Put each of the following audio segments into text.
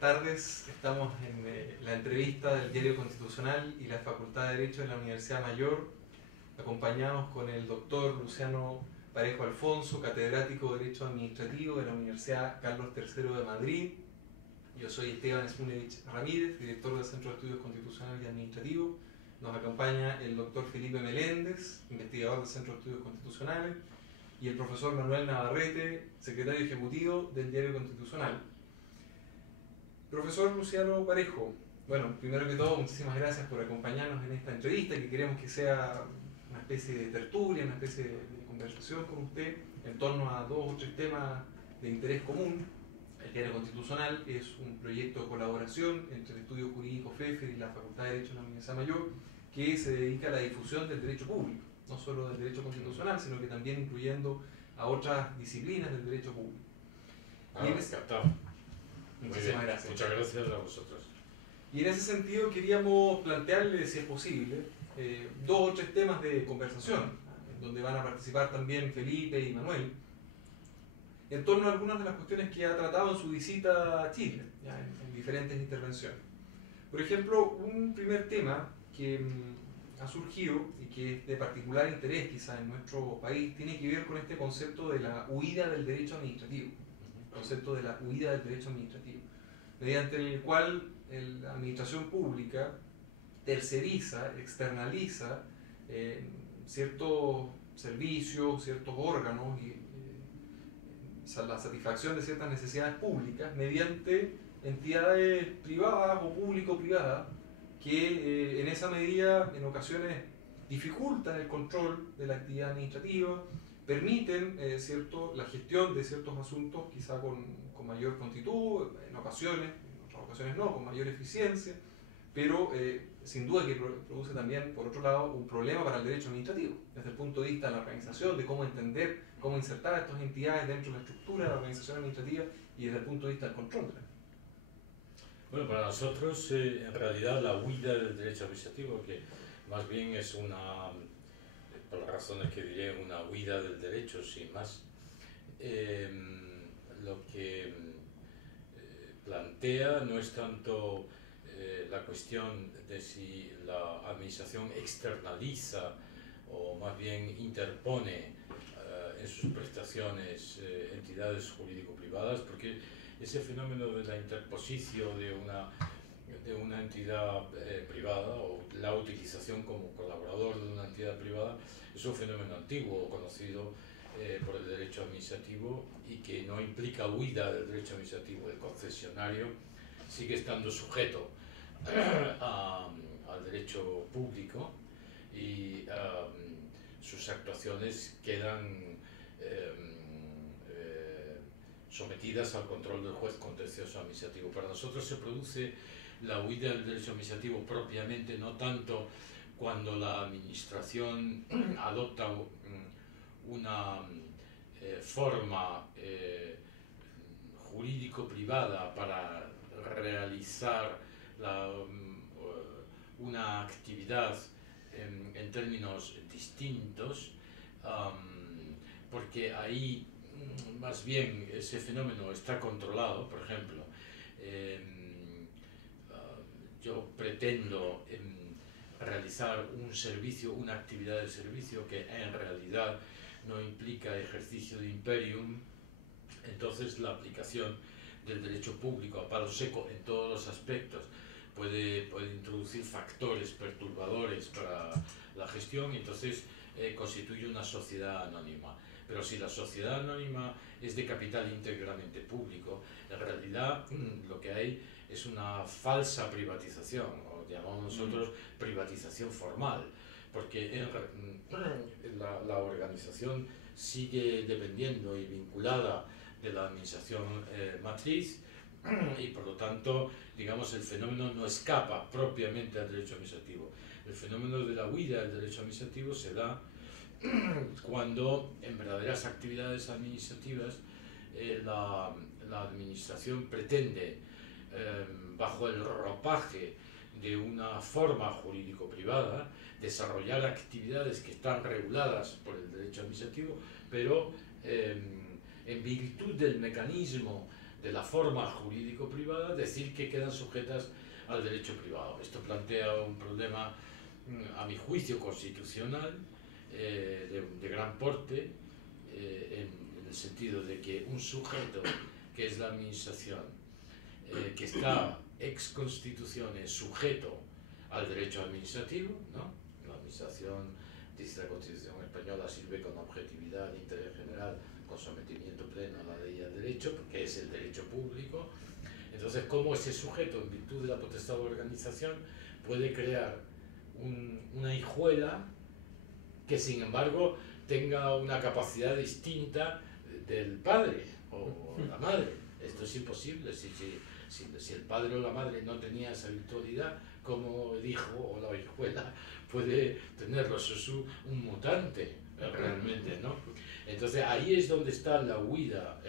buenas tardes. Estamos en la entrevista del Diario Constitucional y la Facultad de Derecho de la Universidad Mayor, acompañados con el doctor Luciano Parejo Alfonso, catedrático de Derecho Administrativo de la Universidad Carlos III de Madrid. Yo soy Esteban Smunevich Ramírez, director del Centro de Estudios Constitucionales y Administrativos. Nos acompaña el doctor Felipe Meléndez, investigador del Centro de Estudios Constitucionales, y el profesor Manuel Navarrete, secretario ejecutivo del Diario Constitucional. Profesor Luciano Parejo, bueno, primero que todo, muchísimas gracias por acompañarnos en esta entrevista, que queremos que sea una especie de tertulia, una especie de conversación con usted en torno a dos o tres temas de interés común. El Diario Constitucional es un proyecto de colaboración entre el Estudio Jurídico FEFER y la Facultad de Derecho de la Universidad Mayor, que se dedica a la difusión del derecho público, no solo del derecho constitucional, sino que también incluyendo a otras disciplinas del derecho público. Encantado. Muchísimas gracias. Muchas gracias a vosotros. Y en ese sentido queríamos plantearle, si es posible, dos o tres temas de conversación, en donde van a participar también Felipe y Manuel, en torno a algunas de las cuestiones que ha tratado en su visita a Chile, ya en diferentes intervenciones. Por ejemplo, un primer tema que ha surgido y que es de particular interés quizás en nuestro país, tiene que ver con este concepto de la huida del derecho administrativo. Concepto de la huida del derecho administrativo, mediante el cual la administración pública terceriza, externaliza ciertos servicios, ciertos órganos y la satisfacción de ciertas necesidades públicas mediante entidades privadas o público-privadas que en esa medida en ocasiones dificultan el control de la actividad administrativa, permiten la gestión de ciertos asuntos quizá con mayor prontitud, en otras ocasiones no, con mayor eficiencia, pero sin duda que produce también, por otro lado, un problema para el derecho administrativo, desde el punto de vista de la organización, de cómo entender, cómo insertar a estas entidades dentro de la estructura de la organización administrativa y desde el punto de vista del control. Bueno, para nosotros, en realidad, la huida del derecho administrativo, que más bien es una, por las razones que diré, una huida del derecho, sin más, lo que plantea no es tanto la cuestión de si la administración externaliza o más bien interpone en sus prestaciones entidades jurídico-privadas, porque ese fenómeno de la interposición de una entidad privada o la utilización como colaborador de una entidad privada es un fenómeno antiguo conocido por el derecho administrativo y que no implica huida del derecho administrativo. El concesionario sigue estando sujeto al derecho público y sus actuaciones quedan sometidas al control del juez contencioso administrativo. Para nosotros se produce la huida del derecho administrativo propiamente, no tanto cuando la administración adopta una forma jurídico-privada para realizar una actividad en términos distintos, porque ahí más bien ese fenómeno está controlado. Por ejemplo, yo pretendo realizar un servicio, una actividad de servicio que en realidad no implica ejercicio de imperium, entonces la aplicación del derecho público a palo seco en todos los aspectos puede introducir factores perturbadores para la gestión y entonces constituye una sociedad anónima. Pero si la sociedad anónima es de capital íntegramente público, en realidad lo que hay es una falsa privatización, o llamamos nosotros privatización formal, porque la organización sigue dependiendo y vinculada de la administración matriz y por lo tanto, digamos, el fenómeno no escapa propiamente al derecho administrativo. El fenómeno de la huida del derecho administrativo se da cuando en verdaderas actividades administrativas la administración pretende, bajo el ropaje de una forma jurídico-privada, desarrollar actividades que están reguladas por el derecho administrativo, pero en virtud del mecanismo de la forma jurídico-privada, decir que quedan sujetas al derecho privado. Esto plantea un problema, a mi juicio, constitucional, de gran porte, en el sentido de que un sujeto, que es la administración, que está ex constituciones sujeto al derecho administrativo, ¿no? La administración, dice la Constitución española, sirve con objetividad, interés general, con sometimiento pleno a la ley y al derecho, porque es el derecho público. Entonces, ¿cómo ese sujeto, en virtud de la potestad de organización, puede crear una hijuela que, sin embargo, tenga una capacidad distinta del padre o la madre? Esto es imposible. Si el padre o la madre no tenía esa virtualidad, ¿cómo el hijo o la hijuela puede tenerlo? Eso es un mutante, realmente, ¿no? Entonces, ahí es donde está la huida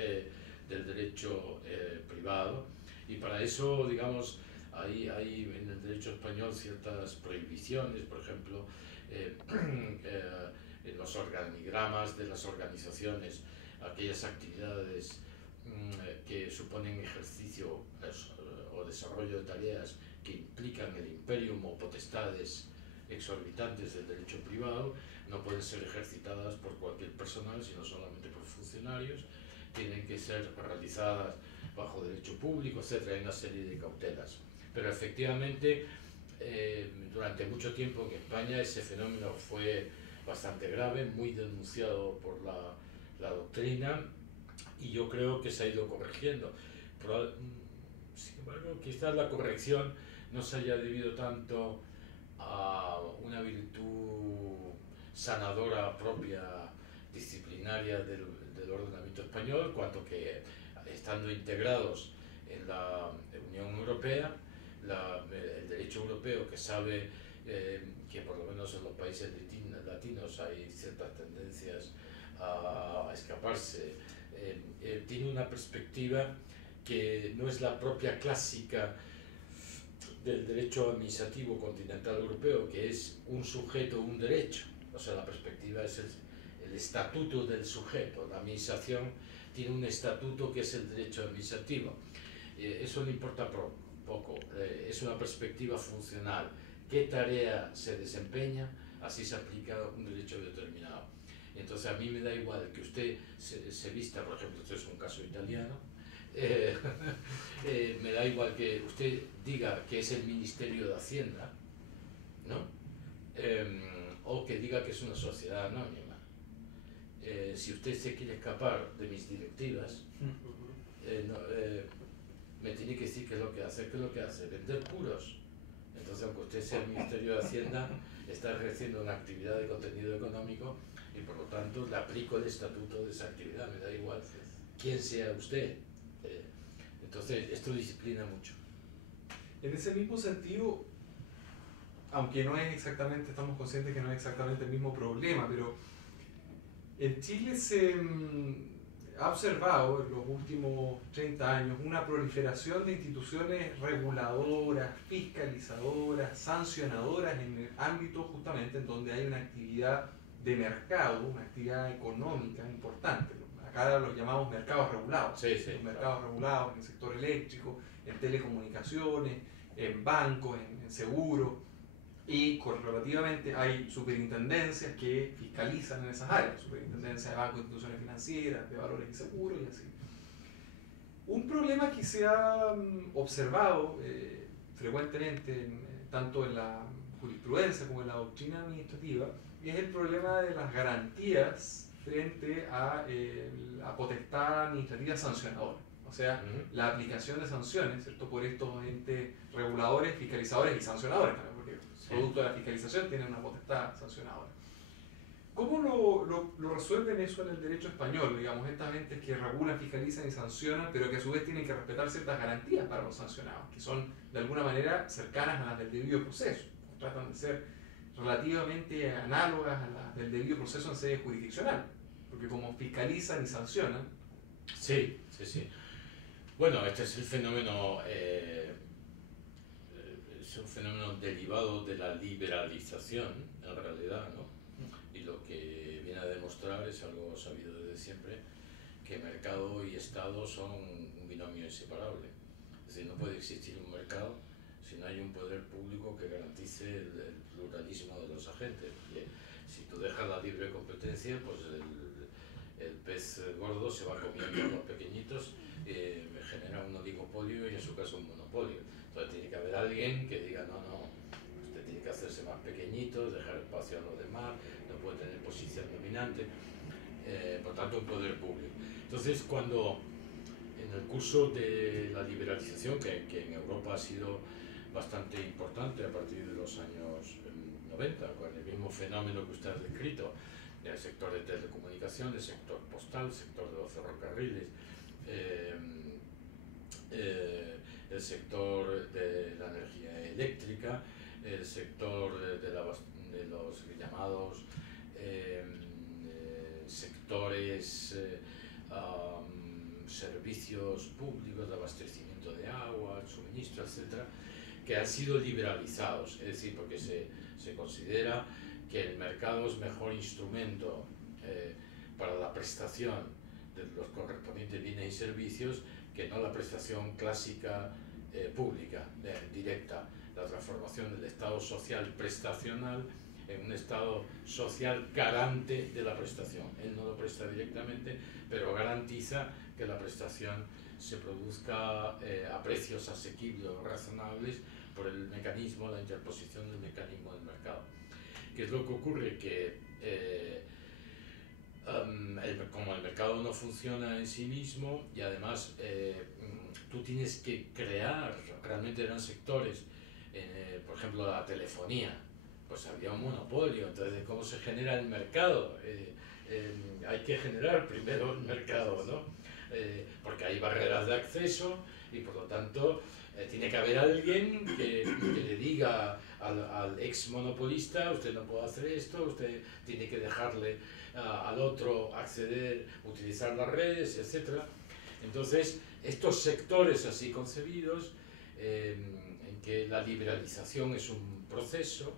del derecho privado, y para eso, digamos, hay en el derecho español ciertas prohibiciones, por ejemplo, en los organigramas de las organizaciones, aquellas actividades que suponen ejercicio o desarrollo de tareas que implican el imperium o potestades exorbitantes del derecho privado, no pueden ser ejercitadas por cualquier personal, sino solamente por funcionarios, tienen que ser realizadas bajo derecho público, etc. Hay una serie de cautelas. Pero efectivamente, durante mucho tiempo en España ese fenómeno fue bastante grave, muy denunciado por la doctrina, y yo creo que se ha ido corrigiendo. Sin embargo, quizás la corrección no se haya debido tanto a una virtud sanadora propia, disciplinaria del ordenamiento español, cuanto que, estando integrados en la Unión Europea, el derecho europeo, que sabe que por lo menos en los países latinos hay ciertas tendencias a escaparse, tiene una perspectiva que no es la propia clásica del derecho administrativo continental europeo, que es un sujeto, un derecho. O sea, la perspectiva es el estatuto del sujeto. La administración tiene un estatuto que es el derecho administrativo. Eso no importa poco. Es una perspectiva funcional. ¿Qué tarea se desempeña? Así se aplica un derecho determinado. Entonces, a mí me da igual que usted se vista, por ejemplo, esto es un caso italiano, me da igual que usted diga que es el Ministerio de Hacienda, ¿no? O que diga que es una sociedad anónima. Si usted se quiere escapar de mis directivas, me tiene que decir qué es lo que hace. ¿Qué es lo que hace? Vender puros. Entonces, aunque usted sea el Ministerio de Hacienda, está ejerciendo una actividad de contenido económico, y por lo tanto le aplico el estatuto de esa actividad. Me da igual quién sea usted. Entonces, esto disciplina mucho. En ese mismo sentido, aunque no es exactamente, estamos conscientes que no es exactamente el mismo problema, pero en Chile se ha observado en los últimos 30 años una proliferación de instituciones reguladoras, fiscalizadoras, sancionadoras en el ámbito justamente en donde hay una actividad de mercado, una actividad económica importante. Acá los llamamos mercados regulados. Sí, los mercados regulados en el sector eléctrico, en telecomunicaciones, en bancos, en seguros, y correlativamente hay superintendencias que fiscalizan en esas áreas, superintendencias de bancos, instituciones financieras, de valores y seguros y así. Un problema que se ha observado frecuentemente, tanto en la jurisprudencia como en la doctrina administrativa, es el problema de las garantías frente a la potestad administrativa sancionadora. O sea, la aplicación de sanciones, ¿cierto?, por estos entes reguladores, fiscalizadores y sancionadores también, porque producto de la fiscalización tienen una potestad sancionadora. ¿Cómo lo resuelven eso en el derecho español? Digamos, estas entes que regulan, fiscalizan y sancionan, pero que a su vez tienen que respetar ciertas garantías para los sancionados, que son de alguna manera cercanas a las del debido proceso, tratan de ser relativamente análogas a las del debido proceso en sede jurisdiccional, porque como fiscalizan y sancionan. Sí. Bueno, este es el fenómeno, es un fenómeno derivado de la liberalización, en realidad, ¿no? Y lo que viene a demostrar es algo sabido desde siempre, que mercado y Estado son un binomio inseparable. Es decir, no puede existir un mercado si no hay un poder público que garantice el pluralismo de los agentes. Porque si tú dejas la libre competencia, pues el pez gordo se va comiendo a los pequeñitos, genera un oligopolio y en su caso un monopolio. Entonces tiene que haber alguien que diga, no, usted tiene que hacerse más pequeñito, dejar espacio a los demás, no puede tener posición dominante, por tanto un poder público. Entonces cuando en el curso de la liberalización, que en Europa ha sido bastante importante a partir de los años 90, con el mismo fenómeno que usted ha descrito, el sector de telecomunicaciones, el sector postal, el sector de los ferrocarriles, el sector de la energía eléctrica, el sector de los llamados sectores, servicios públicos de abastecimiento de agua, suministro, etcétera, que han sido liberalizados, es decir, porque se considera que el mercado es mejor instrumento para la prestación de los correspondientes bienes y servicios que no la prestación clásica pública, directa, la transformación del Estado social prestacional en un Estado social garante de la prestación. Él no lo presta directamente, pero garantiza que la prestación se produzca a precios asequibles o razonables por el mecanismo, la interposición del mecanismo del mercado. ¿Qué es lo que ocurre? Que como el mercado no funciona en sí mismo y además tú tienes que crear, realmente eran sectores, por ejemplo la telefonía, pues había un monopolio, entonces ¿cómo se genera el mercado? Hay que generar primero el mercado, ¿no? Porque hay barreras de acceso y por lo tanto tiene que haber alguien que le diga al ex monopolista, usted no puede hacer esto, usted tiene que dejarle al otro acceder, utilizar las redes, etc. Entonces, estos sectores así concebidos, en que la liberalización es un proceso,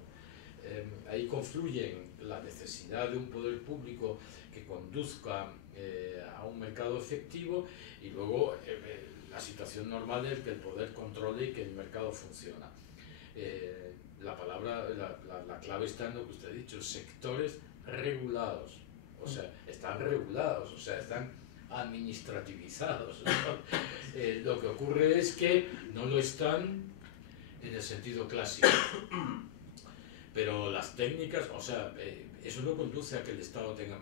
ahí confluyen la necesidad de un poder público que conduzca a un mercado efectivo y luego la situación normal es que el poder controle y que el mercado funciona. La clave está en lo que usted ha dicho, sectores regulados, o sea, están regulados, o sea, están administrativizados, ¿no? Lo que ocurre es que no lo están en el sentido clásico, pero las técnicas, o sea, eso no conduce a que el Estado tenga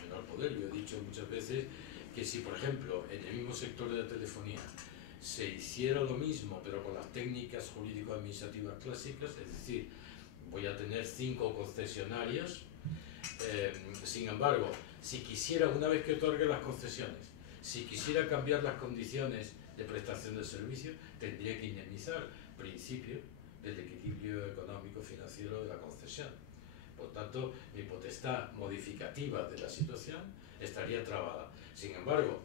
menor poder. Yo he dicho muchas veces que si, por ejemplo, en el mismo sector de la telefonía se hiciera lo mismo, pero con las técnicas jurídico-administrativas clásicas, es decir, voy a tener 5 concesionarios, sin embargo, si quisiera, una vez que otorgue las concesiones, si quisiera cambiar las condiciones de prestación del servicio, tendría que indemnizar, principio del equilibrio económico-financiero de la concesión. Por tanto, mi potestad modificativa de la situación estaría trabada. Sin embargo,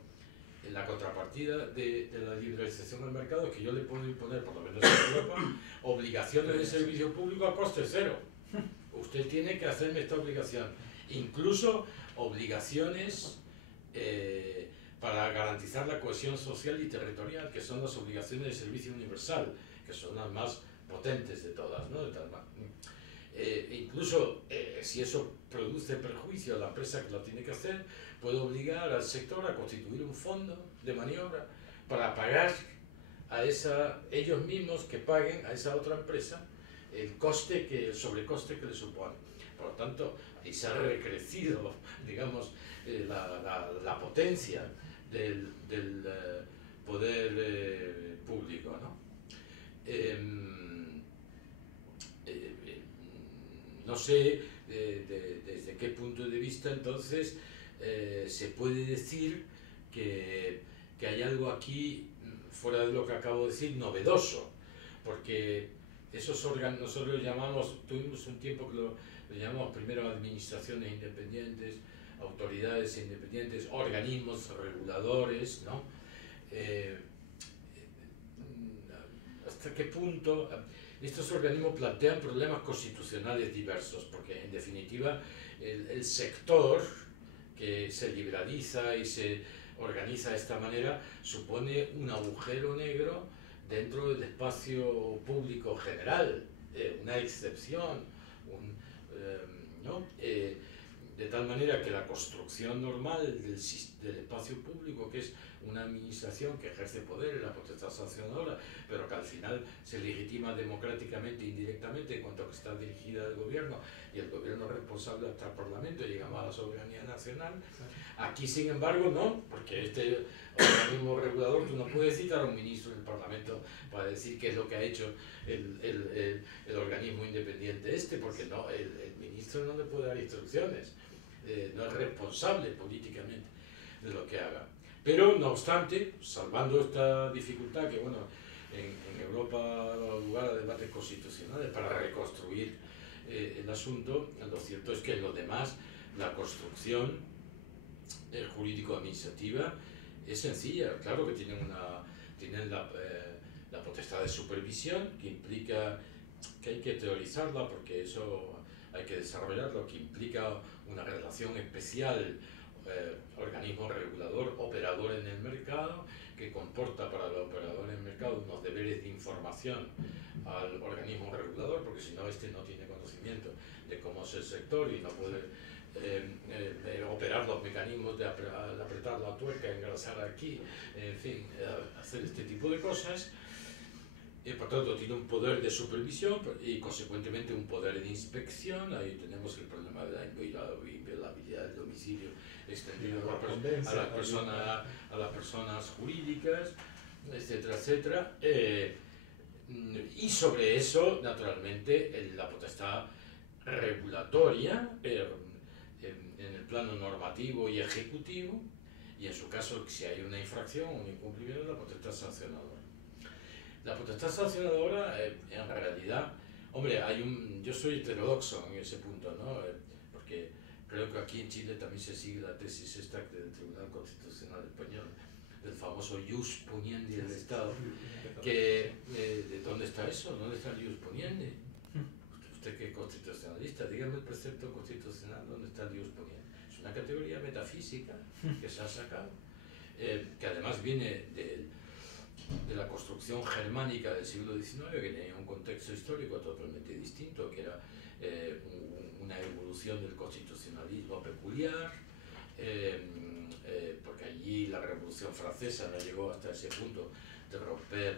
en la contrapartida de la liberalización del mercado es que yo le puedo imponer, por lo menos en Europa, obligaciones de servicio público a coste cero. Usted tiene que hacerme esta obligación. Incluso obligaciones para garantizar la cohesión social y territorial, que son las obligaciones de servicio universal, que son las más potentes de todas, ¿no? Incluso si eso produce perjuicio a la empresa que lo tiene que hacer, puede obligar al sector a constituir un fondo de maniobra para pagar a ellos mismos que paguen a esa otra empresa el sobrecoste que le supone. Por lo tanto, ahí se ha recrecido, digamos, la potencia del poder público, ¿no? No sé desde qué punto de vista entonces se puede decir que hay algo aquí, fuera de lo que acabo de decir, novedoso, porque esos órganos nosotros tuvimos un tiempo que lo llamamos primero administraciones independientes, autoridades independientes, organismos reguladores, ¿no? ¿Hasta qué punto estos organismos plantean problemas constitucionales diversos? Porque en definitiva el sector que se liberaliza y se organiza de esta manera supone un agujero negro dentro del espacio público general, una excepción, ¿no? De tal manera que la construcción normal del espacio público, que es una administración que ejerce poder en la potestad sancionadora, pero que al final se legitima democráticamente e indirectamente en cuanto a que está dirigida al gobierno, y el gobierno es responsable hasta el Parlamento y llegamos a la soberanía nacional. Aquí, sin embargo, no, porque este organismo regulador, tú no puedes citar a un ministro del Parlamento para decir qué es lo que ha hecho el organismo independiente porque no, el ministro no le puede dar instrucciones, no es responsable políticamente de lo que haga. Pero, no obstante, salvando esta dificultad que, bueno, en Europa ha dado lugar a debates constitucionales para reconstruir el asunto, lo cierto es que en lo demás la construcción jurídico-administrativa es sencilla. Claro que tienen la potestad de supervisión, que implica que hay que teorizarla, porque eso hay que desarrollarlo, que implica una relación especial, organismo regulador, operador en el mercado, que comporta para el operador en el mercado unos deberes de información al organismo regulador, porque si no, no tiene conocimiento de cómo es el sector y no puede operar los mecanismos de apretar la tuerca, engrasar aquí, en fin, hacer este tipo de cosas. Por tanto, tiene un poder de supervisión y, consecuentemente, un poder de inspección. Ahí tenemos el problema de la inviolabilidad del domicilio extendido a las personas jurídicas, etcétera, etcétera. Y sobre eso, naturalmente, la potestad regulatoria en el plano normativo y ejecutivo, y en su caso, si hay una infracción o un incumplimiento, la potestad sancionadora. La potestad sancionadora, en realidad, hombre, yo soy heterodoxo en ese punto, ¿no? Porque creo que aquí en Chile también se sigue la tesis esta del Tribunal Constitucional Español, del famoso ius puniendi del Estado, que ¿de dónde está eso? ¿Dónde está el ius puniendi? Usted que es constitucionalista, dígame el precepto constitucional, ¿dónde está el ius puniendi? Es una categoría metafísica que se ha sacado, que además viene de la construcción germánica del siglo XIX, que tenía un contexto histórico totalmente distinto, que era una evolución del constitucionalismo peculiar, porque allí la Revolución Francesa no llegó hasta ese punto de romper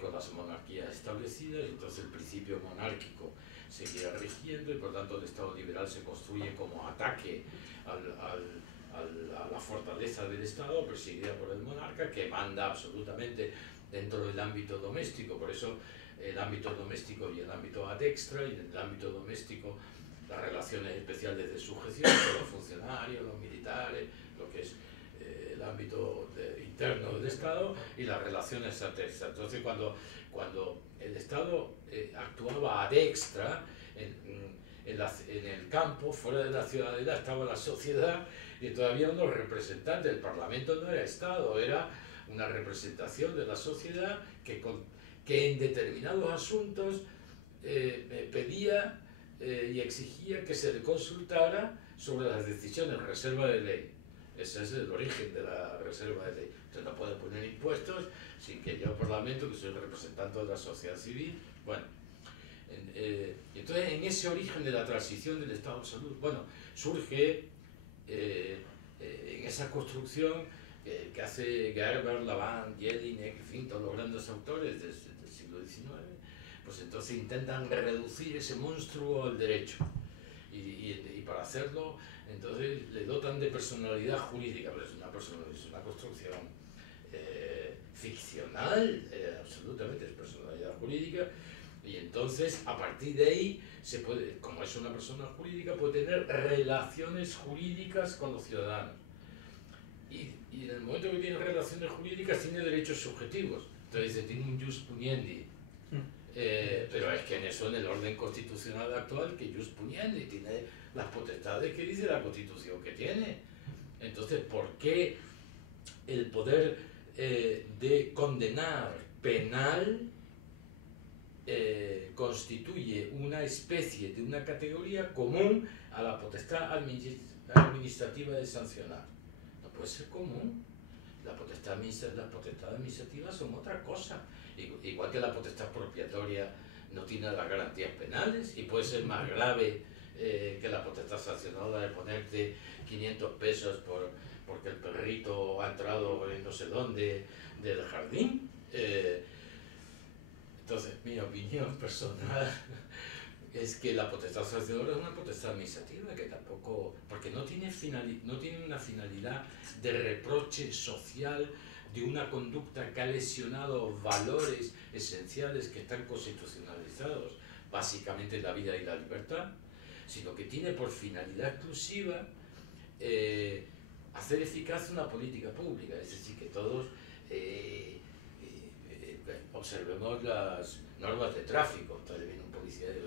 con las monarquías establecidas, y entonces el principio monárquico seguía rigiendo, y por tanto el Estado liberal se construye como ataque a la fortaleza del Estado, perseguida por el monarca, que manda absolutamente dentro del ámbito doméstico. Por eso el ámbito doméstico y el ámbito ad extra, y en el ámbito doméstico las relaciones especiales de sujeción con los funcionarios, los militares, lo que es el ámbito interno del Estado, y las relaciones ad extra. Entonces, cuando el Estado actuaba ad extra, en el campo, fuera de la ciudadela, estaba la sociedad, y todavía unos representantes. El Parlamento no era Estado, era una representación de la sociedad que en determinados asuntos pedía y exigía que se le consultara sobre las decisiones, reserva de ley. Ese es el origen de la reserva de ley. Usted no puede poner impuestos sin que yo, Parlamento, que soy el representante de la sociedad civil, bueno. Entonces, en ese origen de la transición del Estado absoluto, bueno, surge en esa construcción que hace Gerber, Lavand, Jelinek, en fin, todos los grandes autores del siglo XIX, pues entonces intentan reducir ese monstruo al derecho. Y para hacerlo, entonces le dotan de personalidad jurídica, pero es una construcción ficcional, absolutamente es personalidad jurídica. Y entonces, a partir de ahí, como es una persona jurídica, puede tener relaciones jurídicas con los ciudadanos. Y en el momento que tiene relaciones jurídicas, tiene derechos subjetivos. Entonces dice, tiene un jus puniendi. Pero es que en el orden constitucional actual, que jus puniendi tiene las potestades que dice la Constitución que tiene. Entonces, ¿por qué el poder de condenar penal constituye una especie de una categoría común a la potestad administrativa de sancionar? No puede ser común. las potestades administrativas son otra cosa. Igual que la potestad expropiatoria no tiene las garantías penales y puede ser más grave que la potestad sancionadora de ponerte 500 pesos porque el perrito ha entrado en no sé dónde del jardín. Entonces, mi opinión personal es que la potestad sancionadora es una potestad administrativa que tampoco, porque no tiene una finalidad de reproche social de una conducta que ha lesionado valores esenciales que están constitucionalizados, básicamente la vida y la libertad, sino que tiene por finalidad exclusiva hacer eficaz una política pública, es decir, que todos observemos las normas de tráfico. Entonces viene un policía y dice,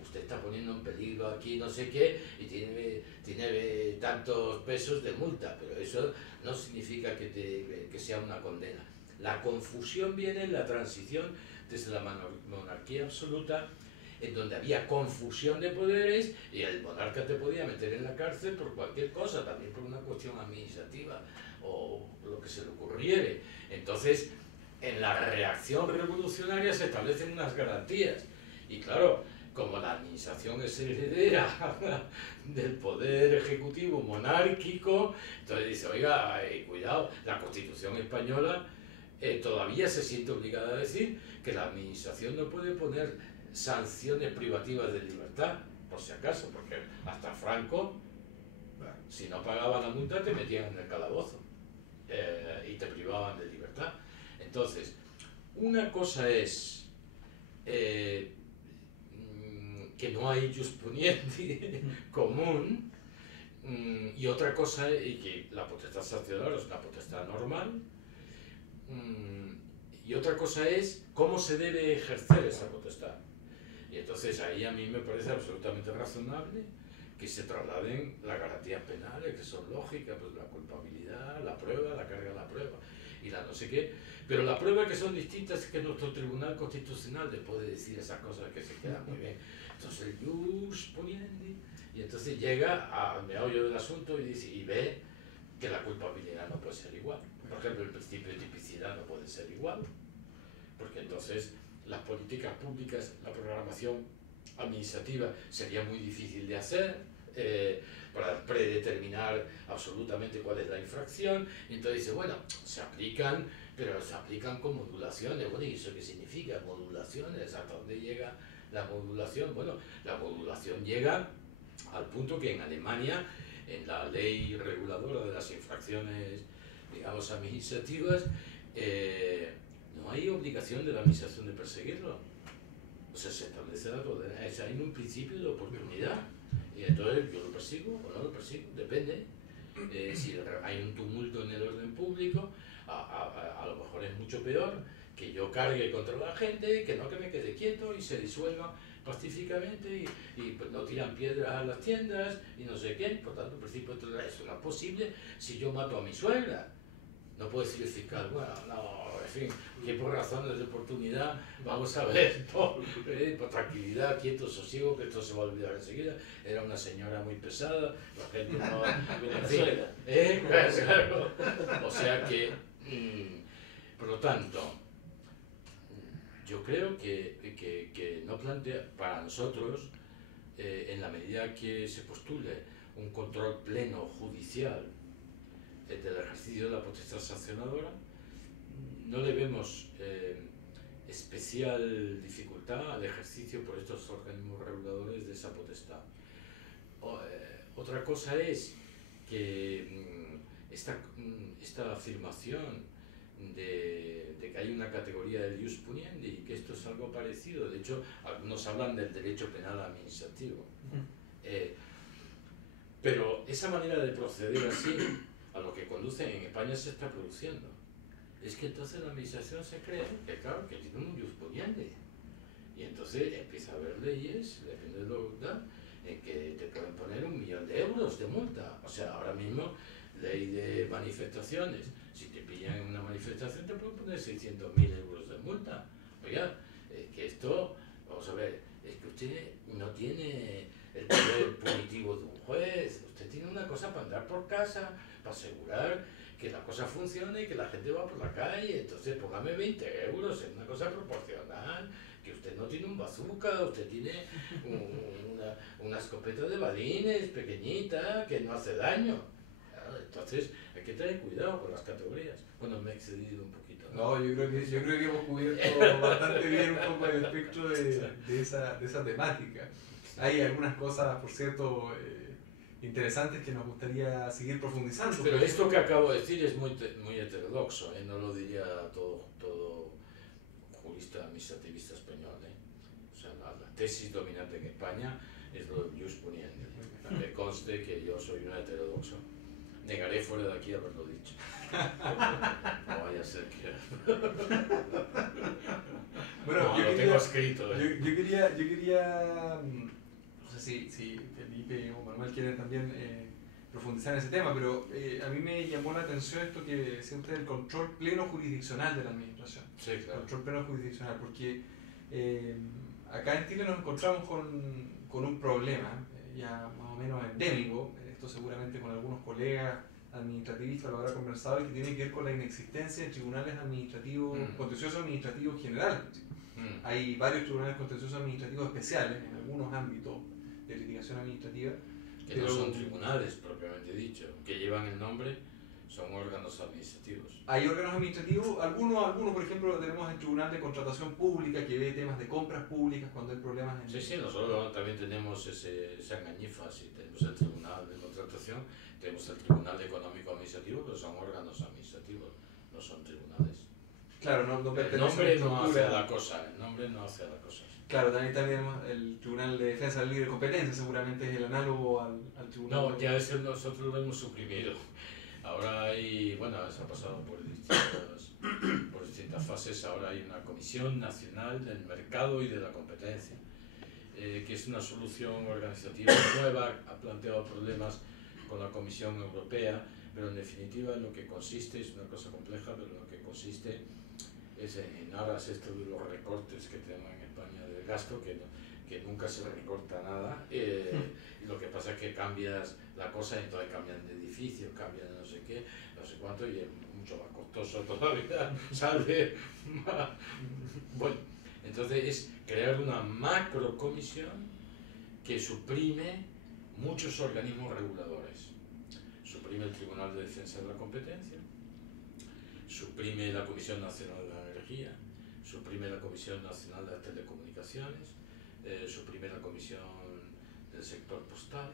usted está poniendo en peligro aquí no sé qué y tiene tantos pesos de multa, pero eso no significa que sea una condena. La confusión viene en la transición desde la monarquía absoluta, en donde había confusión de poderes y el monarca te podía meter en la cárcel por cualquier cosa, también por una cuestión administrativa o lo que se le ocurriere. Entonces, en la reacción revolucionaria se establecen unas garantías. Y claro, como la administración es heredera del poder ejecutivo monárquico, entonces dice, oiga, cuidado, la Constitución española todavía se siente obligada a decir que la administración no puede poner sanciones privativas de libertad, por si acaso, porque hasta Franco, si no pagaba la multa, te metían en el calabozo y te privaban de libertad. Entonces, una cosa es que no hay jurisprudencia común, y otra cosa es que la potestad sancionadora es una potestad normal, y otra cosa es cómo se debe ejercer esa potestad. Y entonces ahí a mí me parece absolutamente razonable que se trasladen las garantías penales, que son lógicas, pues la culpabilidad, la prueba, la carga de la prueba y la no sé qué, pero las pruebas que son distintas es que nuestro Tribunal Constitucional después de decir esas cosas que se quedan muy bien. Entonces el jus poniendi, y entonces llega al meollo del asunto y ve que la culpabilidad no puede ser igual. Por ejemplo, el principio de tipicidad no puede ser igual, porque entonces las políticas públicas, la programación administrativa sería muy difícil de hacer para predeterminar absolutamente cuál es la infracción. Y entonces dice, bueno, se aplican, pero se aplican con modulaciones. Bueno, ¿y eso qué significa? Modulaciones, ¿hasta dónde llega la modulación? Bueno, la modulación llega al punto que en Alemania, en la ley reguladora de las infracciones, digamos, administrativas, no hay obligación de la administración de perseguirlo. O sea, se establece hay un principio de oportunidad. Y entonces yo lo persigo o no lo persigo, depende. Si hay un tumulto en el orden público, a lo mejor es mucho peor que yo cargue contra la gente, que no, que me quede quieto y se disuelva pacíficamente y pues no tiran piedras a las tiendas y no sé qué. Por tanto, el principio de tolerancia, eso no es posible si yo mato a mi suegra. No puede decir el fiscal, bueno, no, en fin, que por razones de oportunidad vamos a ver, por tranquilidad, quieto, sosiego, que esto se va a olvidar enseguida. Era una señora muy pesada, la gente no... En fin, claro. O sea que, por lo tanto, yo creo que no plantea, para nosotros, en la medida que se postule un control pleno judicial del ejercicio de la potestad sancionadora, no le vemos especial dificultad al ejercicio por estos organismos reguladores de esa potestad. Otra cosa es que esta afirmación de que hay una categoría del jus puniendi y que esto es algo parecido, de hecho algunos hablan del derecho penal administrativo, pero esa manera de proceder así a lo que conduce en España se está produciendo. Es que entonces la administración se cree que claro, que tiene un jus puniendi. Y entonces empieza a haber leyes, depende de lo que da, en que te pueden poner 1 millón de euros de multa. O sea, ahora mismo, ley de manifestaciones. Si te pillan en una manifestación te pueden poner 600.000 euros de multa. Oiga, que esto, vamos a ver, es que usted no tiene el poder punitivo de un juez. Usted tiene una cosa para andar por casa, para asegurar que la cosa funcione y que la gente va por la calle. Entonces póngame 20 euros, es una cosa proporcional, que usted no tiene un bazooka, usted tiene una escopeta de balines pequeñita que no hace daño. Claro, entonces hay que tener cuidado con las categorías. Bueno, me he excedido un poquito. No, yo creo que hemos cubierto bastante bien un poco el espectro de esa temática. Hay algunas cosas, por cierto, interesantes que nos gustaría seguir profundizando. Pero esto que acabo de decir es muy heterodoxo, no lo diría todo jurista administrativista español. O sea, la tesis dominante en España es lo del jus puniendi. Me conste que yo soy un heterodoxo. Negaré fuera de aquí haberlo dicho. No vaya a ser que... Bueno, no, lo tengo escrito. Yo quería, no sé si Felipe o Manuel quieren también profundizar en ese tema, pero a mí me llamó la atención esto que decía usted, el control pleno jurisdiccional de la administración. Sí, claro. Control pleno jurisdiccional, porque acá en Chile nos encontramos con un problema ya más o menos endémico, esto seguramente con algunos colegas administrativistas lo habrá conversado, y que tiene que ver con la inexistencia de tribunales administrativos, contenciosos administrativos generales. Hay varios tribunales contenciosos administrativos especiales en algunos ámbitos de litigación administrativa. Que no son tribunales propiamente dicho, que llevan el nombre, son órganos administrativos. Hay órganos administrativos, algunos por ejemplo tenemos el Tribunal de Contratación Pública que ve temas de compras públicas cuando hay problemas en... Sí, nosotros también tenemos esa engañifa, sí, tenemos el Tribunal de Contratación, tenemos el Tribunal Económico Administrativo, pero son órganos administrativos, no son tribunales. Claro, no pertenece el nombre a la no estructura. hace la cosa, el nombre no hace la cosa. Claro, también tenemos el Tribunal de Defensa del Libre Competencia, seguramente es el análogo al Tribunal... No, ya ese nosotros lo hemos suprimido. Ahora hay, bueno, se ha pasado por distintas fases, ahora hay una Comisión Nacional del Mercado y de la Competencia, que es una solución organizativa nueva, ha planteado problemas con la Comisión Europea, pero en definitiva en lo que consiste, es una cosa compleja, pero lo que consiste es en aras esto de los recortes que tenemos en España del gasto, que nunca se recorta nada, y lo que pasa es que cambias la cosa, entonces cambian de edificio, cambian de no sé qué, no sé cuánto, y es mucho más costoso todavía, sale más. Bueno, entonces es crear una macro comisión que suprime muchos organismos reguladores. Suprime el Tribunal de Defensa de la Competencia, suprime la Comisión Nacional de la Energía, suprime la Comisión Nacional de las Telecomunicaciones, suprime la Comisión del Sector Postal,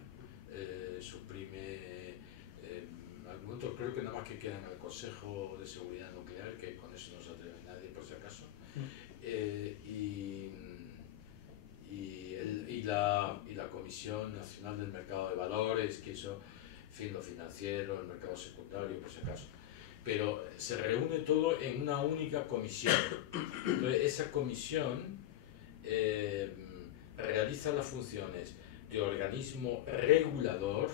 suprime al momento creo que nada más que queda en el Consejo de Seguridad Nuclear, que con eso no se atreve nadie por si acaso, y la Comisión Nacional del Mercado de Valores, que eso, en fin, lo financiero, el mercado secundario por si acaso, pero se reúne todo en una única comisión. Entonces esa comisión realiza las funciones de organismo regulador,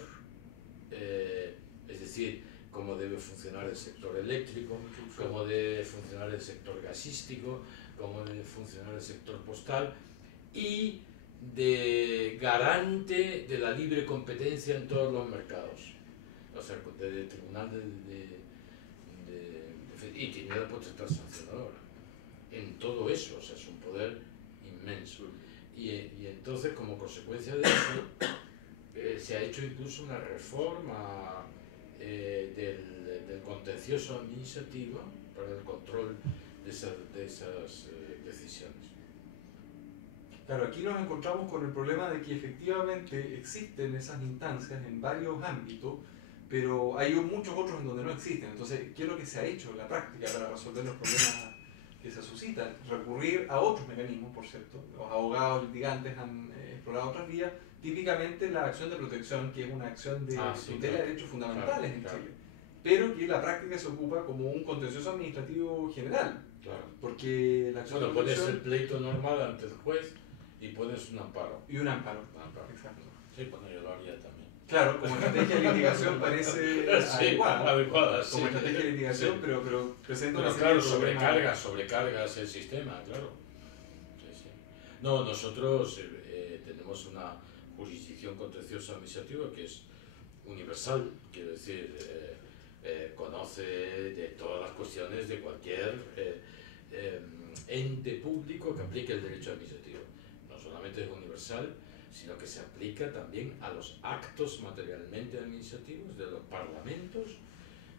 es decir, cómo debe funcionar el sector eléctrico, cómo debe funcionar el sector gasístico, cómo debe funcionar el sector postal, y de garante de la libre competencia en todos los mercados. O sea, de tribunal y tiene la potestad sancionadora en todo eso, o sea, es un poder inmenso. Y entonces, como consecuencia de eso, se ha hecho incluso una reforma del contencioso administrativo para el control de esas decisiones. Claro, aquí nos encontramos con el problema de que efectivamente existen esas instancias en varios ámbitos, pero hay muchos otros en donde no existen. Entonces, ¿qué es lo que se ha hecho en la práctica para resolver los problemas que se suscitan? Recurrir a otros mecanismos, por cierto. Los abogados litigantes han explorado otras vías, típicamente la acción de protección, que es una acción de tutela de derechos fundamentales en Chile, pero que en la práctica se ocupa como un contencioso administrativo general. Claro. Porque la acción de puedes protección... el pleito normal ante el juez y puedes un amparo. Y un amparo. Exacto. Sí, bueno, yo lo haría también. Claro, como estrategia de litigación parece adecuada. Como estrategia de litigación, pero presenta una serie claro, de sobrecargas el sistema, claro. Sí. No, nosotros tenemos una jurisdicción contenciosa administrativa que es universal, quiero decir, conoce de todas las cuestiones de cualquier ente público que aplique el derecho administrativo. No solamente es universal, sino que se aplica también a los actos materialmente administrativos de los parlamentos,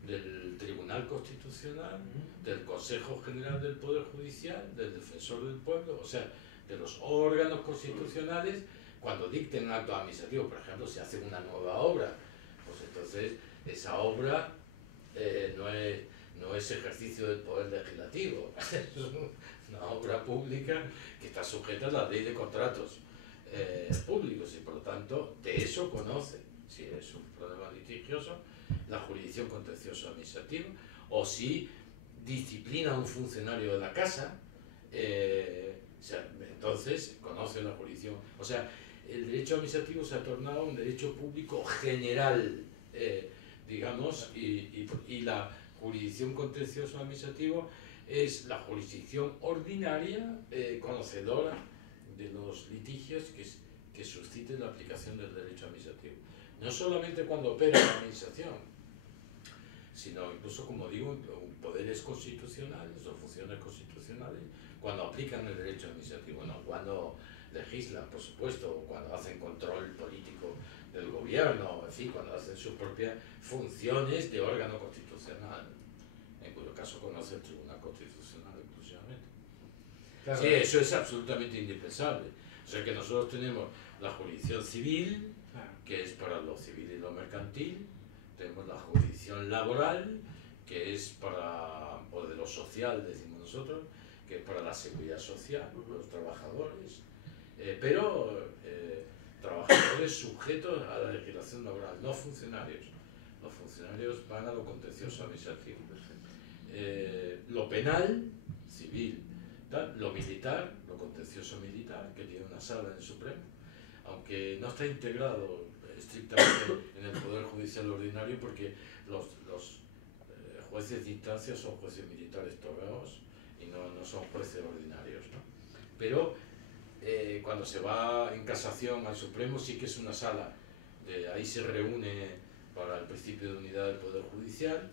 del Tribunal Constitucional, del Consejo General del Poder Judicial, del Defensor del Pueblo, o sea, de los órganos constitucionales. Cuando dicten actos administrativos, por ejemplo, si hacen una nueva obra, pues entonces esa obra no es ejercicio del poder legislativo, es una obra pública que está sujeta a la ley de contratos públicos, y por lo tanto de eso conoce, si es un problema litigioso, la jurisdicción contencioso administrativa, o si disciplina a un funcionario de la casa, entonces conoce la jurisdicción. O sea, el derecho administrativo se ha tornado un derecho público general, digamos, y la jurisdicción contencioso administrativo es la jurisdicción ordinaria, conocedora de los litigios que susciten la aplicación del derecho administrativo. No solamente cuando opera la administración, sino incluso, como digo, poderes constitucionales o funciones constitucionales cuando aplican el derecho administrativo, no cuando legislan, por supuesto, o cuando hacen control político del gobierno, en fin, cuando hacen sus propias funciones de órgano constitucional, en cuyo caso conoce el Tribunal Constitucional exclusivamente. Claro. Sí, eso es absolutamente indispensable. O sea que nosotros tenemos la jurisdicción civil, que es para lo civil y lo mercantil, tenemos la jurisdicción laboral, que es para, o de lo social, decimos nosotros, que es para la seguridad social, los trabajadores, pero trabajadores sujetos a la legislación laboral, no funcionarios. Los funcionarios van a lo contencioso administrativo. Lo penal, civil, tal, lo militar, lo contencioso militar, que tiene una sala en el Supremo, aunque no está integrado estrictamente en el Poder Judicial ordinario, porque los jueces de instancia son jueces militares togados y no son jueces ordinarios, ¿no? Pero cuando se va en casación al Supremo sí que es una sala, ahí se reúne para el principio de unidad del Poder Judicial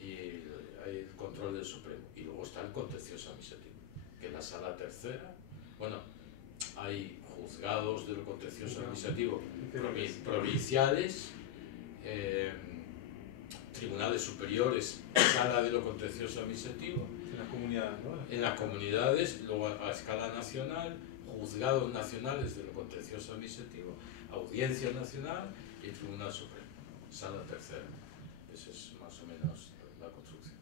y hay el control del Supremo. Y luego está el contencioso administrativo, que es la sala tercera. Bueno, hay juzgados del contencioso administrativo provinciales, tribunales superiores, sala de lo contencioso administrativo. En las comunidades, ¿no? En las comunidades, luego a escala nacional, juzgados nacionales de lo contencioso administrativo, audiencia nacional y Tribunal Supremo, sala tercera. Esa es más o menos la construcción.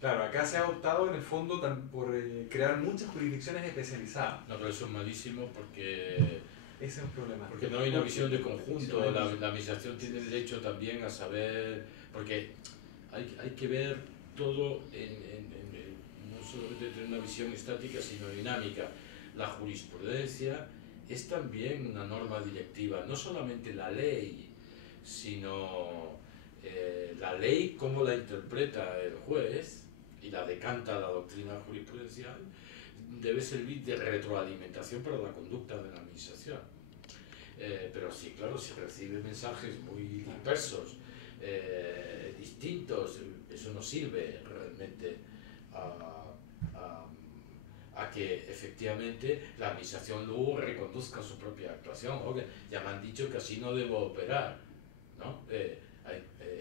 Claro, acá se ha optado en el fondo por crear muchas jurisdicciones especializadas. No, pero eso es malísimo porque... Ese es un problema. Porque no hay una visión de conjunto. La administración tiene derecho también a saber... Porque hay que ver todo no solamente tener una visión estática, sino dinámica. La jurisprudencia es también una norma directiva, no solamente la ley, sino la ley, cómo la interpreta el juez y la decanta la doctrina jurisprudencial, debe servir de retroalimentación para la conducta de la administración. Pero sí, claro, si recibe mensajes muy dispersos, distintos, eso no sirve realmente a que efectivamente la administración luego reconduzca su propia actuación. Oye, ya me han dicho que así no debo operar, ¿no?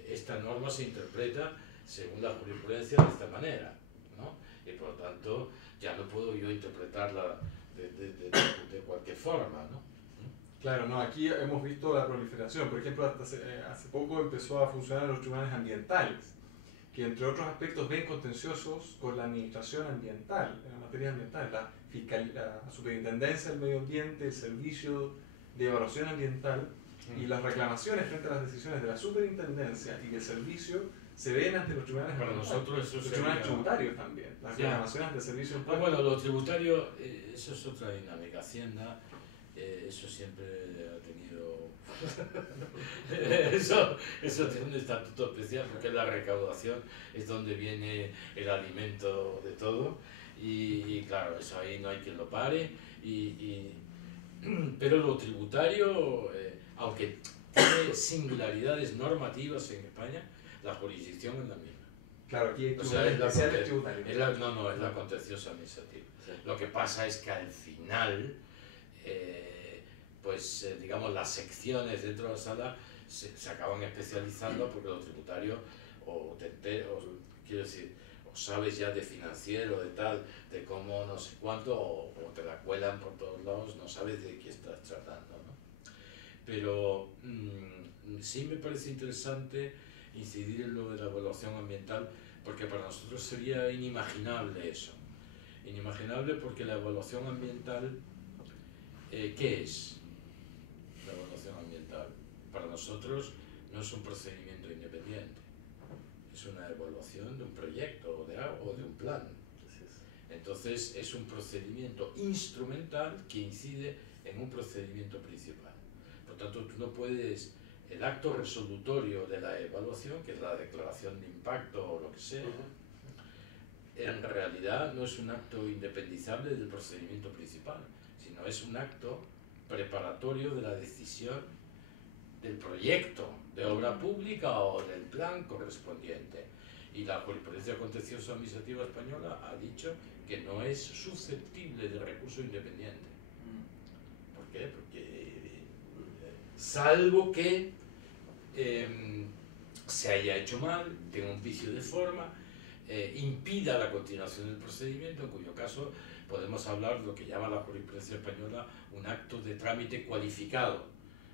Esta norma se interpreta según la jurisprudencia de esta manera, ¿no? Y por lo tanto ya no puedo yo interpretarla de cualquier forma, ¿no? Claro, no, aquí hemos visto la proliferación. Por ejemplo, hasta hace poco empezó a funcionar los tribunales ambientales, que entre otros aspectos ven contenciosos con la administración ambiental, en la materia ambiental, la superintendencia del medio ambiente, el servicio de evaluación ambiental, y las reclamaciones frente a las decisiones de la superintendencia y del servicio se ven ante los tribunales para nosotros eso los tribunales tributarios también, las reclamaciones de servicio. Bueno, lo tributario, eso es otra dinámica. Hacienda, eso siempre ha tenido eso tiene un estatuto especial, porque la recaudación es donde viene el alimento de todo, y claro, eso ahí no hay quien lo pare, pero lo tributario, aunque tiene singularidades normativas en España, la jurisdicción es la misma. Claro, aquí hay O sea, es la, tributario. no, es la contenciosa administrativa. Sí. Lo que pasa es que al final, digamos, las secciones dentro de la sala se acaban especializando porque los tributarios quiero decir, o sabes ya de financiero, de tal, de cómo no sé cuánto, o te la cuelan por todos lados, no sabes de qué estás tratando, ¿no? Pero sí me parece interesante incidir en lo de la evaluación ambiental, porque para nosotros sería inimaginable eso. Inimaginable porque la evaluación ambiental, ¿qué es la evaluación ambiental? Para nosotros no es un procedimiento independiente, es una evaluación de un proyecto o de un plan. Entonces es un procedimiento instrumental que incide en un procedimiento principal. Por tanto, tú no puedes, el acto resolutorio de la evaluación, que es la declaración de impacto o lo que sea, en realidad no es un acto independizable del procedimiento principal, sino es un acto preparatorio de la decisión del proyecto de obra pública o del plan correspondiente. Y la jurisprudencia contenciosa administrativa española ha dicho que no es susceptible de recurso independiente. ¿Por qué? Porque salvo que se haya hecho mal, tenga un vicio de forma, impida la continuación del procedimiento, en cuyo caso podemos hablar de lo que llama la jurisprudencia española un acto de trámite cualificado,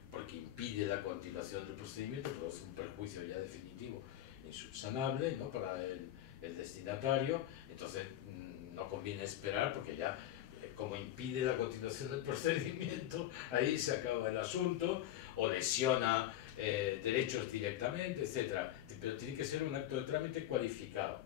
porque impide la continuación del procedimiento, produce un perjuicio ya definitivo, insubsanable, ¿no?, para el destinatario. Entonces no conviene esperar, porque ya como impide la continuación del procedimiento, ahí se acaba el asunto, o lesiona derechos directamente, etc. Pero tiene que ser un acto de trámite cualificado.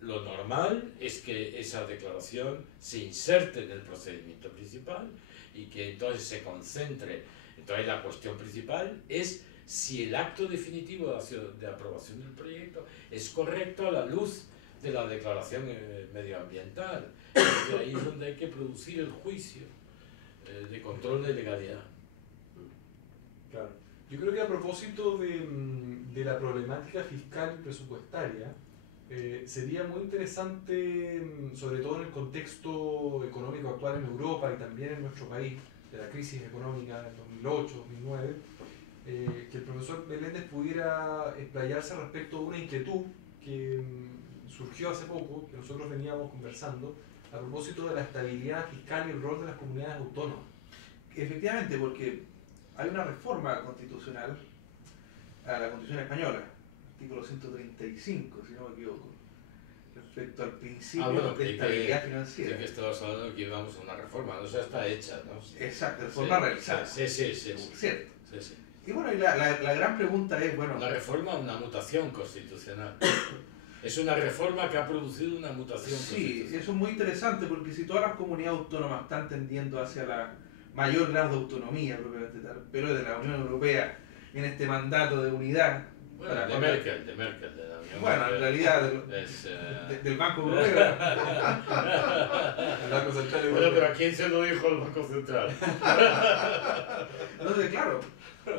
Lo normal es que esa declaración se inserte en el procedimiento principal y que entonces se concentre. Entonces la cuestión principal es si el acto definitivo de aprobación del proyecto es correcto a la luz de la declaración medioambiental. Entonces ahí es donde hay que producir el juicio de control de legalidad. Claro. Yo creo que a propósito de la problemática fiscal y presupuestaria, sería muy interesante, sobre todo en el contexto económico actual en Europa y también en nuestro país, de la crisis económica del 2008-2009, que el profesor Meléndez pudiera explayarse respecto a una inquietud que surgió hace poco, que nosotros veníamos conversando, a propósito de la estabilidad fiscal y el rol de las comunidades autónomas. Efectivamente, porque hay una reforma constitucional a la Constitución española, artículo 135, si no me equivoco, respecto al principio de estabilidad financiera. Sí, que estabas hablando de que íbamos a una reforma, o sea, está hecha, ¿no? Sí. Exacto, reforma realizada. Sí. Cierto. Sí. Y bueno, y la gran pregunta es, bueno... La reforma, una mutación constitucional. Es una reforma que ha producido una mutación constitucional. Sí, eso es muy interesante, porque si todas las comunidades autónomas están tendiendo hacia la mayor grado de autonomía, propiamente tal, pero de la Unión Europea, en este mandato de unidad... Bueno, de Merkel, de la Unión Bueno, Europea, en realidad del Banco Europeo. El Banco Central Europeo. Bueno, pero ¿a quién se lo dijo el Banco Central? Entonces, claro,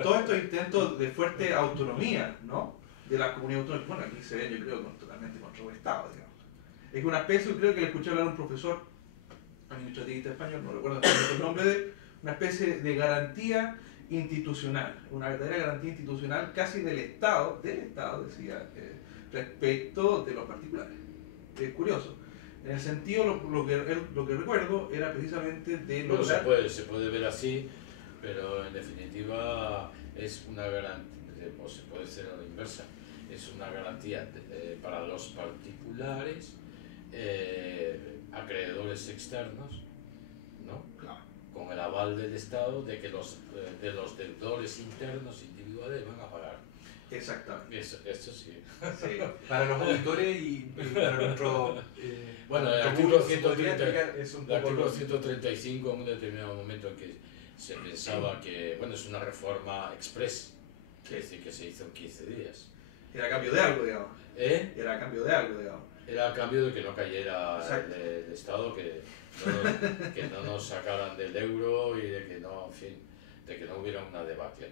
todos estos intentos de fuerte autonomía, ¿no?, de las comunidades autónomas, bueno, aquí se ven, yo creo, totalmente contrarrestados, digamos. Es que una especie, creo que le escuché hablar a un profesor, administrativista español, no recuerdo el nombre de él, una especie de garantía institucional, una verdadera garantía institucional casi del Estado, decía, respecto de los particulares. Es curioso. En el sentido, lo que recuerdo era precisamente de lograr... Bueno, se puede ver así, pero en definitiva es una garantía, o se puede ser a la inversa, es una garantía para los particulares, acreedores externos, ¿no?, Claro. con el aval del Estado de que los deudores internos individuales van a pagar. Exactamente. Eso sí. Sí. Para los auditores y para nuestro... Bueno, el nuestro artículo público, se podría explicar, es un El poco artículo lo- 135, en un determinado momento en que se pensaba que, bueno, es una reforma express, quiere decir que se hizo en 15 días. Era a cambio de algo, digamos. ¿Eh? Era a cambio de algo, digamos. Era a cambio de que no cayera Exacto. el Estado, que no nos sacaran del euro y de que no, en fin, de que no hubiera una debacle.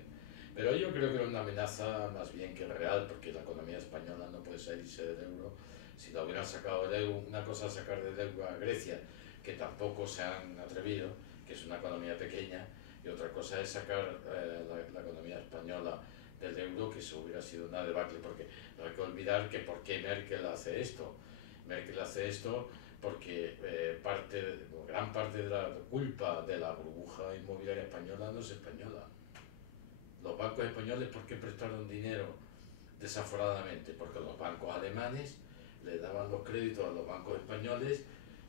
Pero yo creo que era una amenaza más bien que real, porque la economía española no puede salirse del euro. Si la hubieran sacado del euro, una cosa es sacar del euro a Grecia, que tampoco se han atrevido, que es una economía pequeña, y otra cosa es sacar la economía española del euro, que eso hubiera sido una debacle, porque no hay que olvidar que por qué Merkel hace esto. Merkel hace esto porque gran parte de la culpa de la burbuja inmobiliaria española no es española. Los bancos españoles, ¿por qué prestaron dinero desaforadamente? Porque los bancos alemanes le daban los créditos a los bancos españoles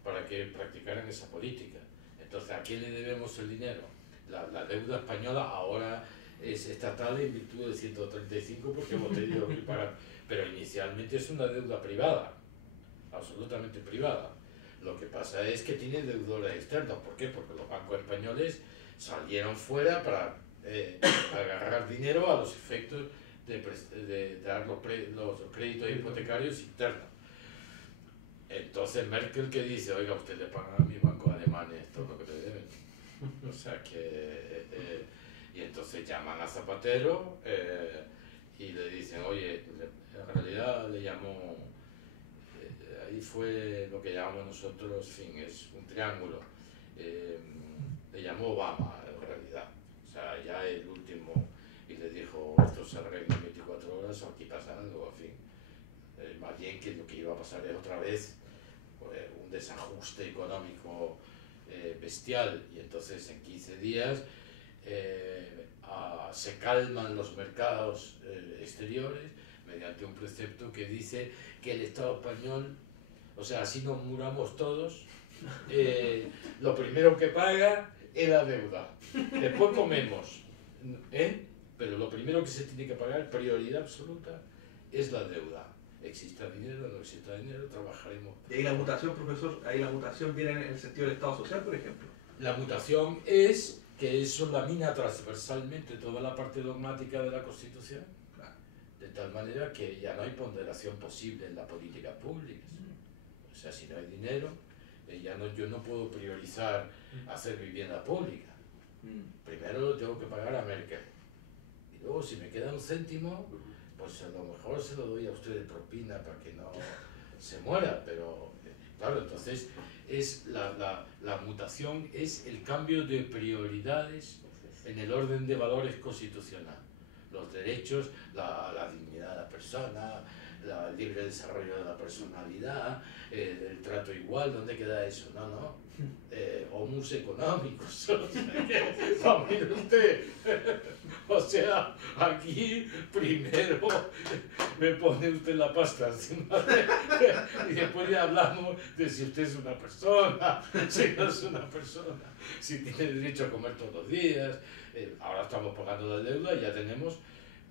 para que practicaran esa política. Entonces, ¿a quién le debemos el dinero? La deuda española ahora es estatal en virtud del 135 porque hemos tenido que pagar, pero inicialmente es una deuda privada, absolutamente privada. Lo que pasa es que tiene deudores externos. ¿Por qué? Porque los bancos españoles salieron fuera para agarrar dinero a los efectos de dar los créditos hipotecarios internos. Entonces Merkel, que dice, oiga, usted le paga a mis bancos alemanes todo lo que le deben. O sea que... y entonces llaman a Zapatero y le dicen, oye, en realidad le llamó... ahí fue lo que llamamos nosotros, en fin, es un triángulo. Le llamó Obama, en realidad. O sea, ya el último, y le dijo, esto se arregla en 24 horas o aquí pasa algo, en fin. Más bien que lo que iba a pasar es otra vez un desajuste económico bestial, y entonces en 15 días se calman los mercados exteriores mediante un precepto que dice que el Estado español, o sea, así nos muramos todos, lo primero que paga es la deuda, después comemos, pero lo primero que se tiene que pagar, prioridad absoluta, es la deuda. Exista dinero, no exista dinero, trabajaremos. Y ahí la mutación, profesor, ahí la mutación viene en el sentido del Estado social, por ejemplo. La mutación es que eso lamina transversalmente toda la parte dogmática de la Constitución, Claro. de tal manera que ya no hay ponderación posible en la política pública. O sea, si no hay dinero, yo no puedo priorizar hacer vivienda pública. Primero lo tengo que pagar a Merkel. Y luego, si me queda un céntimo, pues a lo mejor se lo doy a usted de propina para que no se muera. Pero, claro, entonces es la mutación es el cambio de prioridades en el orden de valores constitucional. Los derechos, la dignidad de la persona, el libre desarrollo de la personalidad, el trato igual, ¿dónde queda eso? No, homus económicos, o sea, no, mire usted, o sea, aquí primero me pone usted la pasta encima y después ya hablamos de si usted es una persona, si no es una persona, si tiene derecho a comer todos los días. Ahora estamos pagando la deuda y ya tenemos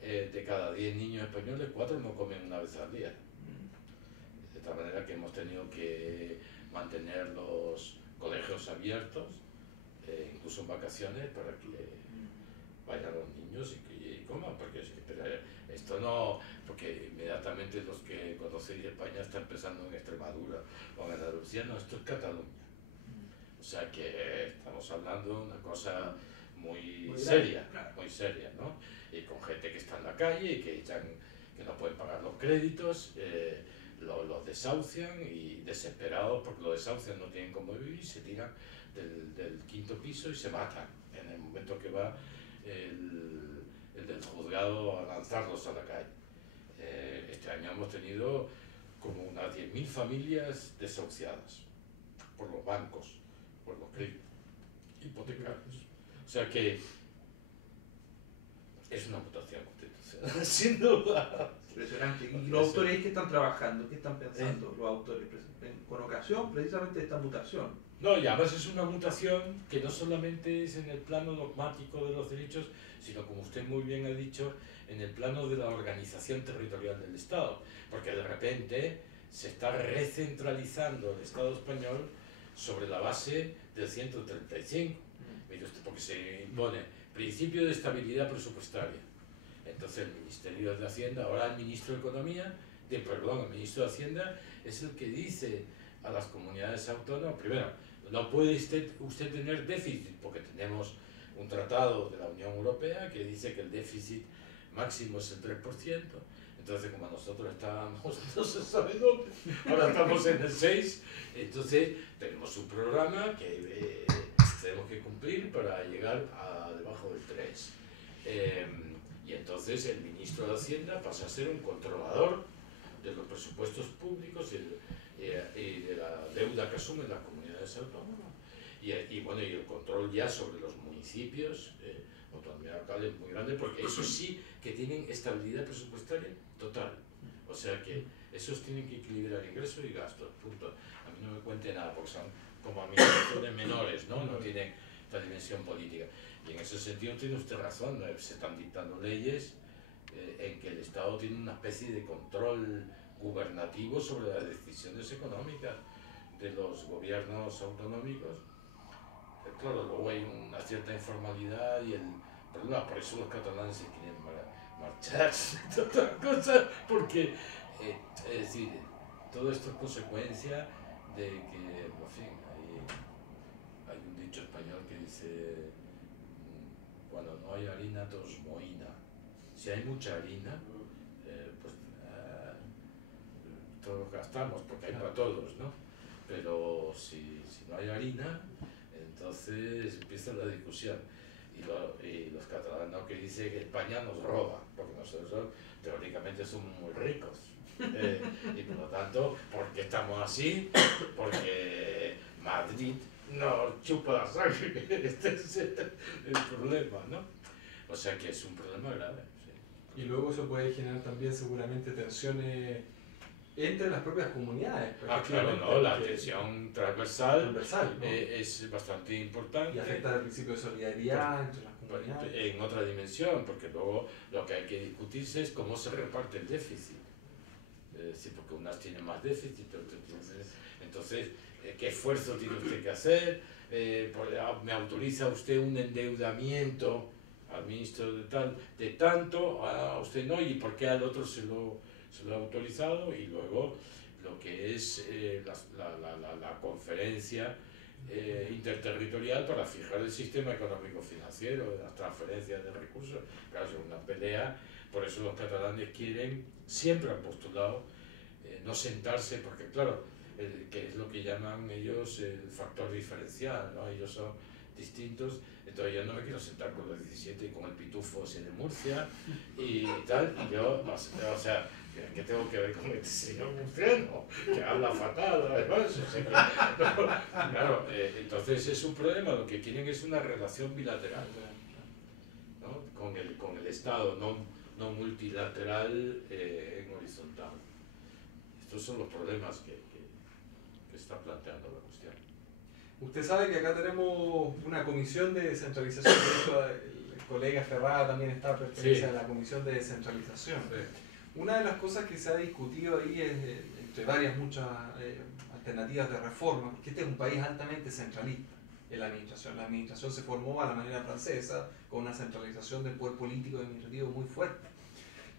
de cada 10 niños españoles, 4 no comen una vez al día. De tal manera que hemos tenido que mantener los colegios abiertos, incluso en vacaciones, para que vayan los niños y coman, porque pero esto no, porque inmediatamente los que conocéis España está empezando en Extremadura o en Andalucía, no, esto es Cataluña. O sea que estamos hablando de una cosa muy seria, claro. muy seria, ¿no? Y con gente que está en la calle y que no pueden pagar los créditos, los desahucian y desesperados porque los desahucian, no tienen cómo vivir, se tiran del quinto piso y se matan en el momento que va el del juzgado a lanzarlos a la calle. Este año hemos tenido como unas 10.000 familias desahuciadas por los bancos, por los créditos hipotecarios. O sea que es una mutación constitucional, sin duda. Impresionante. ¿Y los autores ahí qué están trabajando? ¿Qué están pensando los autores con ocasión precisamente de esta mutación? No, y además es una mutación que no solamente es en el plano dogmático de los derechos, sino, como usted muy bien ha dicho, en el plano de la organización territorial del Estado. Porque de repente se está recentralizando el Estado español sobre la base del 135. Porque se impone principio de estabilidad presupuestaria. Entonces el Ministerio de Hacienda, ahora el Ministro de Economía, el Ministro de Hacienda es el que dice a las comunidades autónomas, primero, no puede usted tener déficit porque tenemos un tratado de la Unión Europea que dice que el déficit máximo es el 3%. Entonces, como nosotros estábamos, no se sabe dónde, ahora estamos en el 6%, entonces tenemos un programa que tenemos que cumplir para llegar a debajo del 3%. Y entonces el ministro de Hacienda pasa a ser un controlador de los presupuestos públicos y de la deuda que asumen las comunidades autónomas. Y bueno, y el control ya sobre los municipios, autonomía local es muy grande, porque esos sí que tienen estabilidad presupuestaria total. O sea que esos tienen que equilibrar ingresos y gastos, punto. A mí no me cuente nada, porque son como administraciones menores, ¿no? No tienen esta dimensión política. Y en ese sentido tiene usted razón, ¿no? Se están dictando leyes en que el Estado tiene una especie de control gubernativo sobre las decisiones económicas de los gobiernos autonómicos. Claro, luego hay una cierta informalidad y el problema, por eso los catalanes se quieren marchar, otras cosas, porque, es decir, todo esto es consecuencia de que, en fin, hay un dicho español que dice, cuando no hay harina, todos mohina. Si hay mucha harina, pues todos gastamos, porque hay para todos, ¿no? Pero si no hay harina, entonces empieza la discusión. Y los catalanes, ¿no? Que dicen que España nos roba, porque nosotros teóricamente somos muy ricos. Y por lo tanto, ¿por qué estamos así? Porque Madrid nos chupa la sangre. Este es el problema, ¿no? O sea que es un problema grave. Sí. Y luego eso puede generar también seguramente tensiones entre las propias comunidades. Claro, no, la tensión transversal, ¿no? Es bastante importante. Y afecta al principio de solidaridad entre las comunidades. En otra dimensión, porque luego lo que hay que discutirse es cómo se reparte el déficit. Sí, porque unas tienen más déficit, otras tienen... Entonces, ¿qué esfuerzo tiene usted que hacer? ¿Me autoriza usted un endeudamiento al ministro de tanto? A usted no, ¿y por qué al otro se lo ha autorizado? Y luego lo que es la conferencia interterritorial para fijar el sistema económico-financiero, las transferencias de recursos. Claro, es una pelea, por eso los catalanes siempre han postulado no sentarse, porque claro, que es lo que llaman ellos el factor diferencial, ¿no? Ellos son distintos, entonces yo no me quiero sentar con los 17 y con el pitufo ese de Murcia y tal, y yo, o sea, ¿qué tengo que ver con este señor murciano? Que habla fatal, además, o sea, claro, entonces es un problema, lo que quieren es una relación bilateral, ¿no? con el Estado, no multilateral en horizontal. Estos son los problemas que está planteando la cuestión. Usted sabe que acá tenemos una comisión de descentralización, de hecho el colega Ferrada también está perteneciente a la comisión de descentralización. Sí. Una de las cosas que se ha discutido ahí es, entre muchas alternativas de reforma, porque este es un país altamente centralista en la administración. La administración se formó a la manera francesa, con una centralización del poder político y administrativo muy fuerte.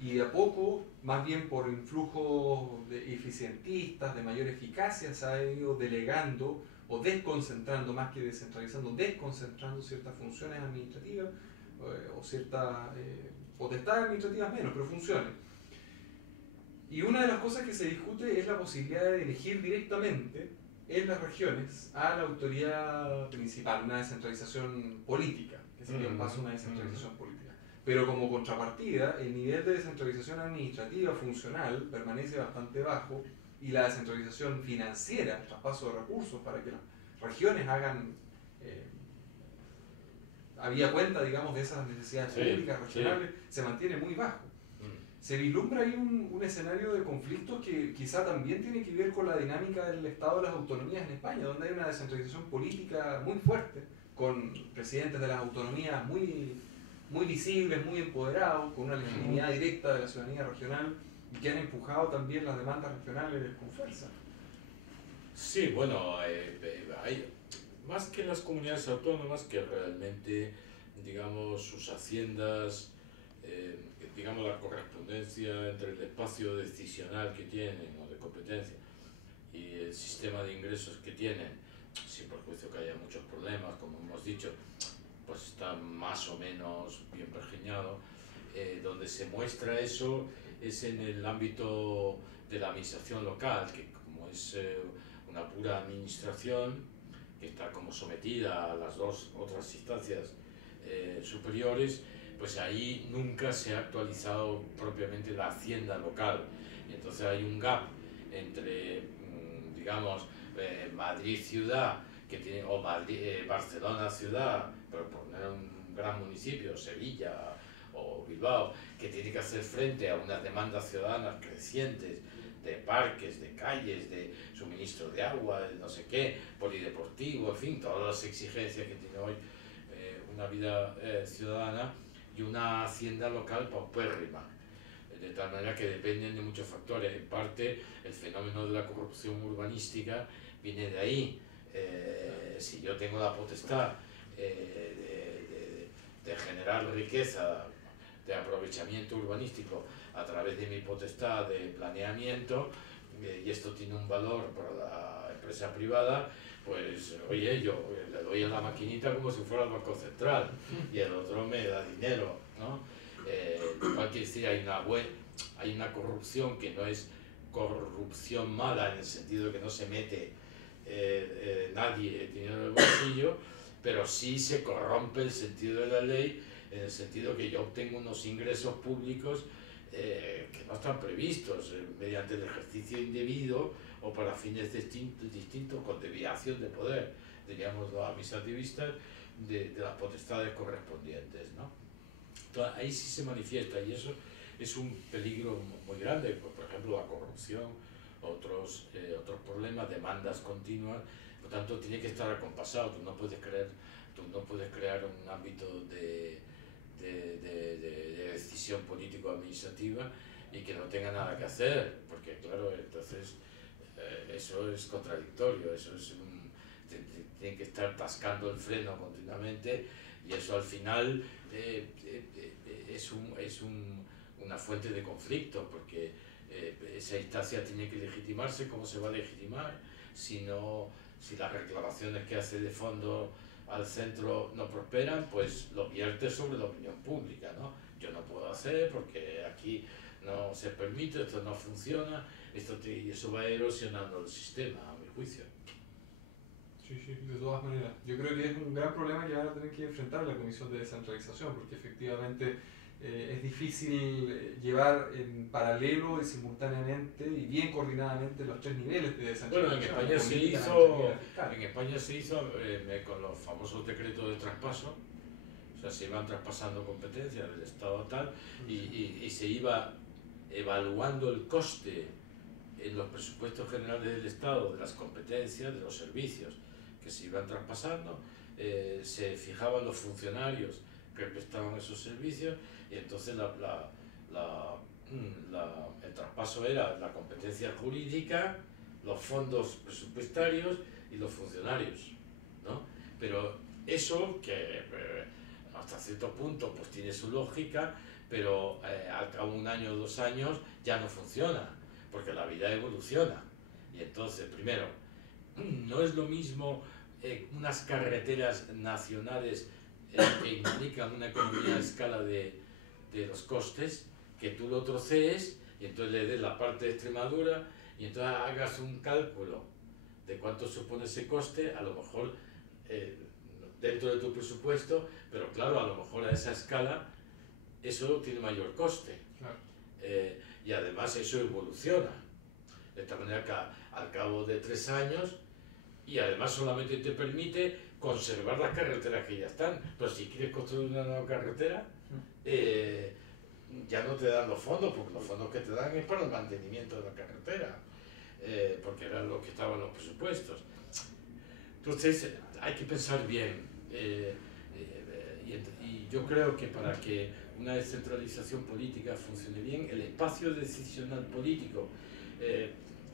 Y de a poco, más bien por influjos eficientistas, de mayor eficacia, se ha ido delegando o desconcentrando, más que descentralizando, desconcentrando ciertas funciones administrativas o ciertas potestades administrativas menos, pero funciones. Y una de las cosas que se discute es la posibilidad de elegir directamente en las regiones a la autoridad principal, una descentralización política, que sería un paso a una descentralización política. Pero como contrapartida, el nivel de descentralización administrativa funcional permanece bastante bajo y la descentralización financiera, el traspaso de recursos para que las regiones hagan había cuenta, digamos, de esas necesidades públicas regionales, se mantiene muy bajo. Se vislumbra ahí un escenario de conflictos que quizá también tiene que ver con la dinámica del Estado de las autonomías en España, donde hay una descentralización política muy fuerte, con presidentes de las autonomías muy visibles, muy empoderados, con una legitimidad directa de la ciudadanía regional y que han empujado también las demandas regionales con fuerza. Sí, bueno, hay más que las comunidades autónomas que realmente, digamos, sus haciendas, digamos, la correspondencia entre el espacio decisional que tienen o de competencia y el sistema de ingresos que tienen, sin perjuicio que haya muchos problemas, como hemos dicho, pues está más o menos bien pergeñado. Donde se muestra eso es en el ámbito de la administración local, que como es una pura administración, que está como sometida a las dos otras instancias superiores, pues ahí nunca se ha actualizado propiamente la hacienda local. Y entonces hay un gap entre, digamos, Madrid ciudad, que tiene, o Barcelona ciudad, por poner un gran municipio, Sevilla o Bilbao, que tiene que hacer frente a unas demandas ciudadanas crecientes de parques, de calles, de suministro de agua, de no sé qué, polideportivo, en fin, todas las exigencias que tiene hoy una vida ciudadana, y una hacienda local paupérrima, de tal manera que dependen de muchos factores. En parte, el fenómeno de la corrupción urbanística viene de ahí. Si yo tengo la potestad de generar riqueza, de aprovechamiento urbanístico a través de mi potestad de planeamiento, y esto tiene un valor para la empresa privada, pues oye, yo le doy a la maquinita como si fuera el Banco Central y el otro me da dinero, ¿no? Igual quiere decir, hay una corrupción que no es corrupción mala en el sentido de que no se mete nadie dinero en el bolsillo, pero sí se corrompe el sentido de la ley, en el sentido que yo obtengo unos ingresos públicos que no están previstos mediante el ejercicio indebido o para fines distintos con desviación de poder, diríamos a mis activistas, de las potestades correspondientes, ¿no? Entonces, ahí sí se manifiesta, y eso es un peligro muy grande, por ejemplo la corrupción, otros problemas, demandas continuas. Por tanto, tiene que estar acompasado. Tú no puedes crear un ámbito de decisión político-administrativa y que no tenga nada que hacer, porque claro, entonces eso es contradictorio, tiene que estar tascando el freno continuamente, y eso al final es una fuente de conflicto, porque esa instancia tiene que legitimarse. ¿Cómo se va a legitimar si las reclamaciones que hace de fondo al centro no prosperan? Pues lo vierte sobre la opinión pública, ¿no? Yo no puedo hacer porque aquí no se permite, esto no funciona, y eso va erosionando el sistema, a mi juicio. Sí, de todas maneras. Yo creo que es un gran problema que van a tener que enfrentar la Comisión de Descentralización, porque efectivamente es difícil llevar en paralelo y simultáneamente y bien coordinadamente los tres niveles de descentralización. Bueno, en España se hizo con los famosos decretos de traspaso. O sea, se iban traspasando competencias del Estado tal, y se iba evaluando el coste en los presupuestos generales del Estado de las competencias, de los servicios que se iban traspasando, se fijaban los funcionarios que prestaban esos servicios, y entonces el traspaso era la competencia jurídica, los fondos presupuestarios y los funcionarios, ¿no? Pero eso, que hasta cierto punto pues tiene su lógica, pero al cabo de un año o 2 años ya no funciona, porque la vida evoluciona. Y entonces, primero, no es lo mismo unas carreteras nacionales que implican una economía a escala de los costes, que tú lo trocees y entonces le des la parte de Extremadura y entonces hagas un cálculo de cuánto supone ese coste, a lo mejor dentro de tu presupuesto, pero claro, a lo mejor a esa escala eso tiene mayor coste. Claro. Y además eso evoluciona, de tal manera que al cabo de 3 años, y además solamente te permite conservar las carreteras que ya están, pero si quieres construir una nueva carretera, ya no te dan los fondos, porque los fondos que te dan es para el mantenimiento de la carretera, porque eran los que estaban en los presupuestos. Entonces hay que pensar bien, y yo creo que para que una descentralización política funcione bien, el espacio decisional político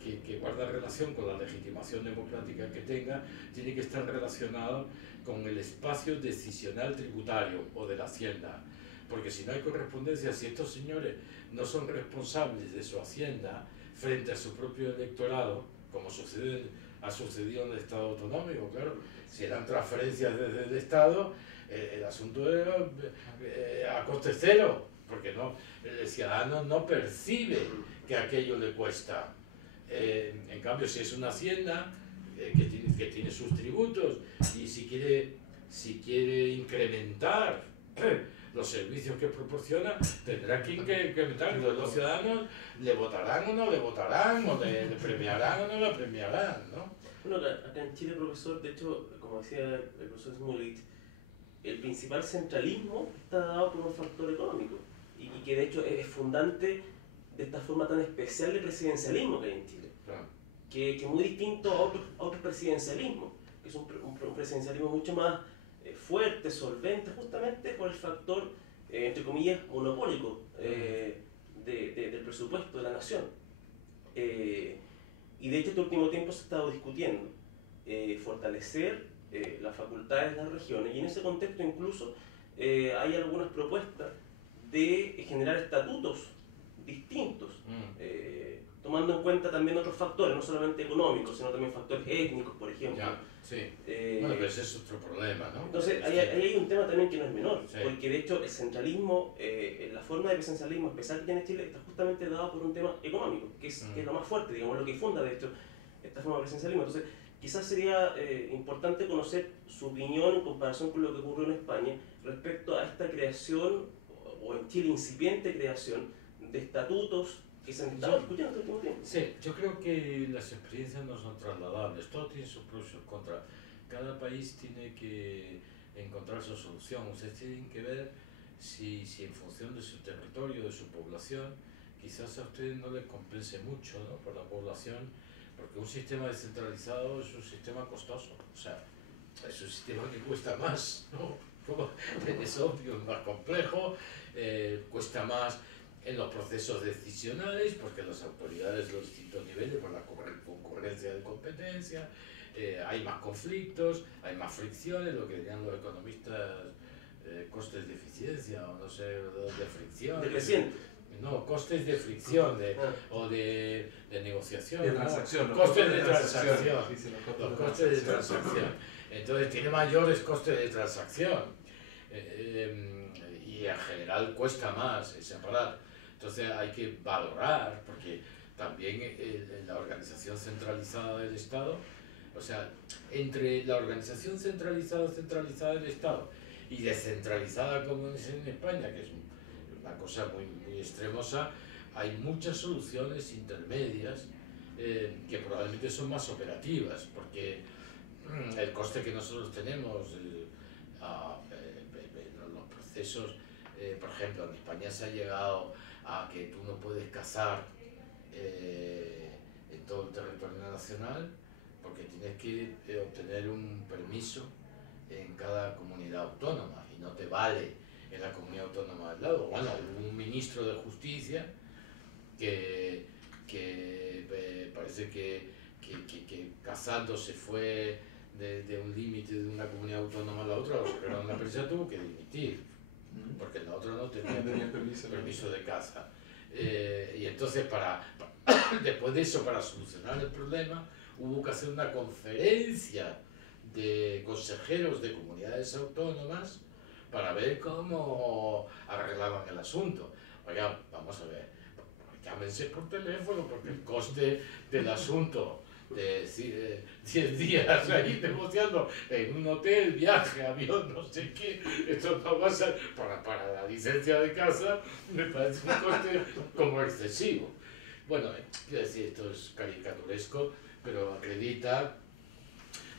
que guarda relación con la legitimación democrática que tenga, tiene que estar relacionado con el espacio decisional tributario o de la hacienda, porque si no hay correspondencia, si estos señores no son responsables de su hacienda frente a su propio electorado, como ha sucedido en el Estado autonómico, claro, si eran transferencias desde el Estado, el asunto es a coste cero, porque no, el ciudadano no percibe que aquello le cuesta. En cambio, si es una hacienda que tiene sus tributos y si quiere incrementar los servicios que proporciona, tendrá que incrementar. Los ciudadanos le votarán o no le votarán, o le premiarán o no le premiarán, ¿no? Bueno, acá en Chile, profesor, de hecho, como decía el profesor Smolich, el principal centralismo está dado por un factor económico y que de hecho es fundante de esta forma tan especial de presidencialismo que hay en Chile, Claro. que es muy distinto a otros presidencialismos, que es un presidencialismo mucho más fuerte, solvente, justamente por el factor, entre comillas, monopólico del presupuesto de la nación. Y de hecho este último tiempo se ha estado discutiendo fortalecer las facultades de las regiones, y en ese contexto incluso hay algunas propuestas de generar estatutos distintos, tomando en cuenta también otros factores, no solamente económicos, sino también factores étnicos, por ejemplo. Ya, sí. Bueno, pero ese es otro problema, ¿no? Entonces, ahí hay un tema también que no es menor, Sí. porque de hecho el centralismo, la forma de presencialismo especial que tiene Chile está justamente dado por un tema económico, que es lo más fuerte, digamos, lo que funda de hecho esta forma de presencialismo. Entonces, quizás sería importante conocer su opinión en comparación con lo que ocurrió en España respecto a esta creación, o en Chile incipiente creación, de estatutos que se han estado discutiendo este último tiempo. Sí, yo creo que las experiencias no son trasladables, todo tiene sus pros y sus contras. Cada país tiene que encontrar su solución. Ustedes tienen que ver si en función de su territorio, de su población, quizás a ustedes no les compense mucho, ¿no? Por la población, porque un sistema descentralizado es un sistema costoso, o sea, es un sistema que cuesta más, ¿no? Es obvio, es más complejo, cuesta más en los procesos decisionales, porque las autoridades de los distintos niveles, por la concurrencia de competencia, hay más conflictos, hay más fricciones, lo que dirían los economistas, costes de eficiencia, o no sé, de fricción. Decreciente. No, costes de fricción o de negociación. De transacción. ¿no? Costes de transacción. Sí, Los costes de transacción. Entonces tiene mayores costes de transacción. Y en general cuesta más separar. Entonces hay que valorar, porque también la organización centralizada del Estado, o sea, entre la organización centralizada del Estado y descentralizada como es en España, que es una cosa muy, muy extremosa, hay muchas soluciones intermedias que probablemente son más operativas, porque el coste que nosotros tenemos, los procesos, por ejemplo, en España se ha llegado a que tú no puedes cazar en todo el territorio nacional, porque tienes que obtener un permiso en cada comunidad autónoma y no te vale en la comunidad autónoma del lado. Bueno, hubo un ministro de Justicia que parece que cazando se fue de un límite de una comunidad autónoma a la otra, pero la empresa tuvo que dimitir, porque la otra no tenía permiso de caza. Y entonces después de eso, para solucionar el problema, hubo que hacer una conferencia de consejeros de comunidades autónomas para ver cómo arreglaban el asunto. Oiga, vamos a ver, llámense por teléfono, porque el coste del asunto de 10 días ahí negociando en un hotel, viaje, avión, no sé qué, esto no va a ser, para la licencia de casa, me parece un coste como excesivo. Bueno, quiero decir, esto es caricaturesco, pero acredita.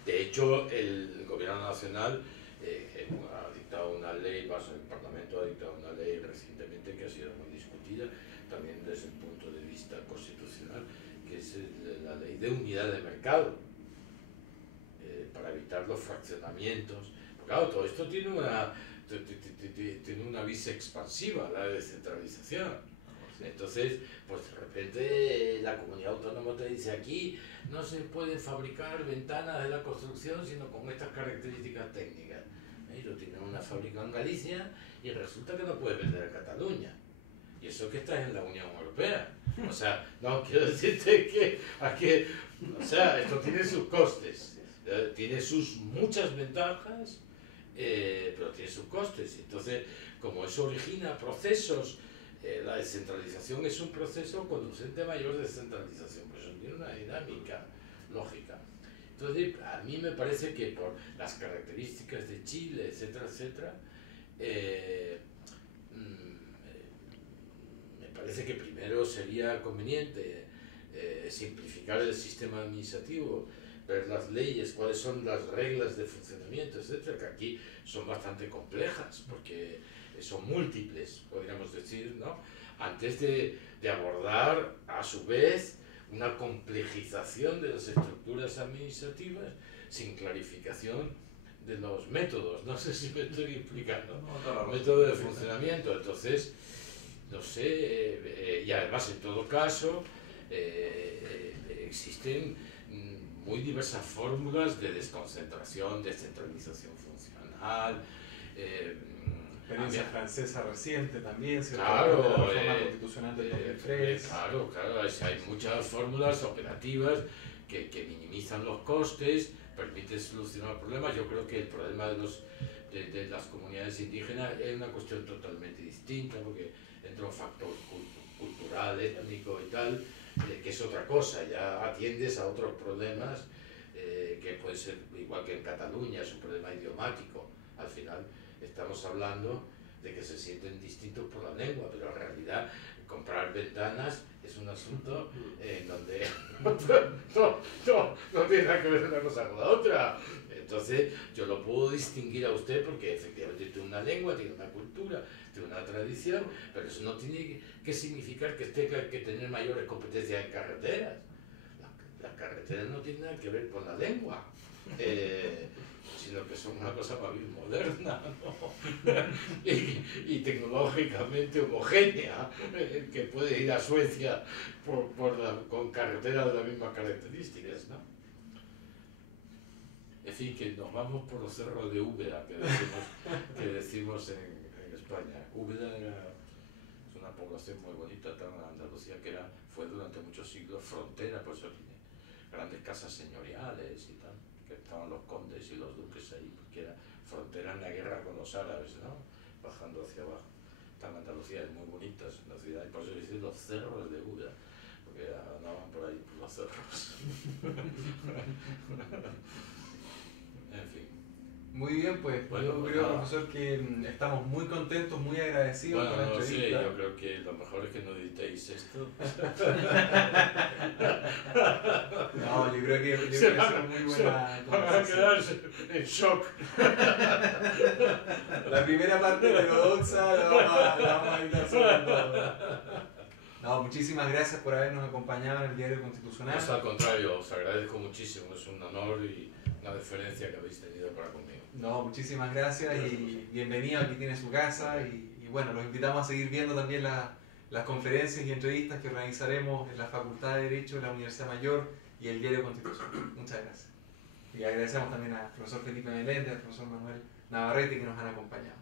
De hecho, el gobierno nacional ha dictado una ley, el Parlamento ha dictado una ley recientemente que ha sido muy discutida, también desde el punto de vista constitucional, que es la ley de unidad de mercado, para evitar los fraccionamientos. Porque, claro, todo esto tiene una visa expansiva, la descentralización. Entonces, pues de repente la comunidad autónoma te dice: aquí no se pueden fabricar ventanas de la construcción sino con estas características técnicas. Y lo tienen una fábrica en Galicia y resulta que no puedes vender a Cataluña. Y eso que estás en la Unión Europea. O sea, no quiero decirte que o sea, esto tiene sus costes, tiene sus muchas ventajas pero tiene sus costes. Entonces, como eso origina procesos, la descentralización es un proceso conducente a mayor descentralización, pues eso tiene una dinámica lógica. Entonces, a mí me parece que por las características de Chile, etcétera, etcétera, me parece que primero sería conveniente simplificar el sistema administrativo, ver las leyes, cuáles son las reglas de funcionamiento, etcétera, que aquí son bastante complejas, porque son múltiples, podríamos decir, ¿no? Antes de abordar, a su vez, una complejización de las estructuras administrativas sin clarificación de los métodos. No sé si me estoy explicando. Método de funcionamiento. Entonces, no sé, y además en todo caso existen muy diversas fórmulas de desconcentración, descentralización funcional. Experiencia francesa reciente también, ¿cierto? Claro, la reforma constitucional del 2003. Claro, hay muchas fórmulas operativas que minimizan los costes, permiten solucionar problemas. Yo creo que el problema de las comunidades indígenas es una cuestión totalmente distinta, porque entra un factor cultural, étnico y tal, que es otra cosa. Ya atiendes a otros problemas que puede ser, igual que en Cataluña, es un problema idiomático. Al final estamos hablando de que se sienten distintos por la lengua, pero en realidad comprar ventanas es un asunto en donde no tiene nada que ver una cosa con la otra. Entonces yo lo puedo distinguir a usted porque efectivamente tiene una lengua, tiene una cultura, tiene una tradición, pero eso no tiene que significar que tenga que tener mayores competencias en carreteras. Las carreteras no tienen nada que ver con la lengua. Sino que son una cosa más bien moderna, ¿no? y tecnológicamente homogénea, que puede ir a Suecia con carreteras de las mismas características, ¿no? En fin, que nos vamos por los cerros de Úbeda, que decimos en España. Úbeda es una población muy bonita, tan en Andalucía, fue durante muchos siglos frontera, por eso tiene grandes casas señoriales y tal, que estaban los condes y los duques ahí, porque era frontera en la guerra con los árabes, ¿no? Bajando hacia abajo. Esta Andalucía es muy bonita, es una ciudad, y por eso dicen los cerros de Úbeda, porque andaban por ahí, por los cerros. En fin. Muy bien, pues Bueno, yo pues creo, nada. profesor, que estamos muy contentos, muy agradecidos Bueno, por la no sé, entrevista. yo creo que lo mejor es que no editéis esto. No, yo creo que ha sido muy buena Van a conversación. quedarse en shock. La primera parte de heterodoxa la vamos a editar sobre todo. No, muchísimas gracias por habernos acompañado en el Diario Constitucional. Pues al contrario, os agradezco muchísimo, es un honor y una deferencia que habéis tenido para conmigo. No, muchísimas gracias y bienvenido, aquí tiene su casa y bueno, los invitamos a seguir viendo también las conferencias y entrevistas que organizaremos en la Facultad de Derecho de la Universidad Mayor y el Diario Constitucional. Muchas gracias. Y agradecemos también al profesor Felipe Meléndez, al profesor Manuel Navarrete que nos han acompañado.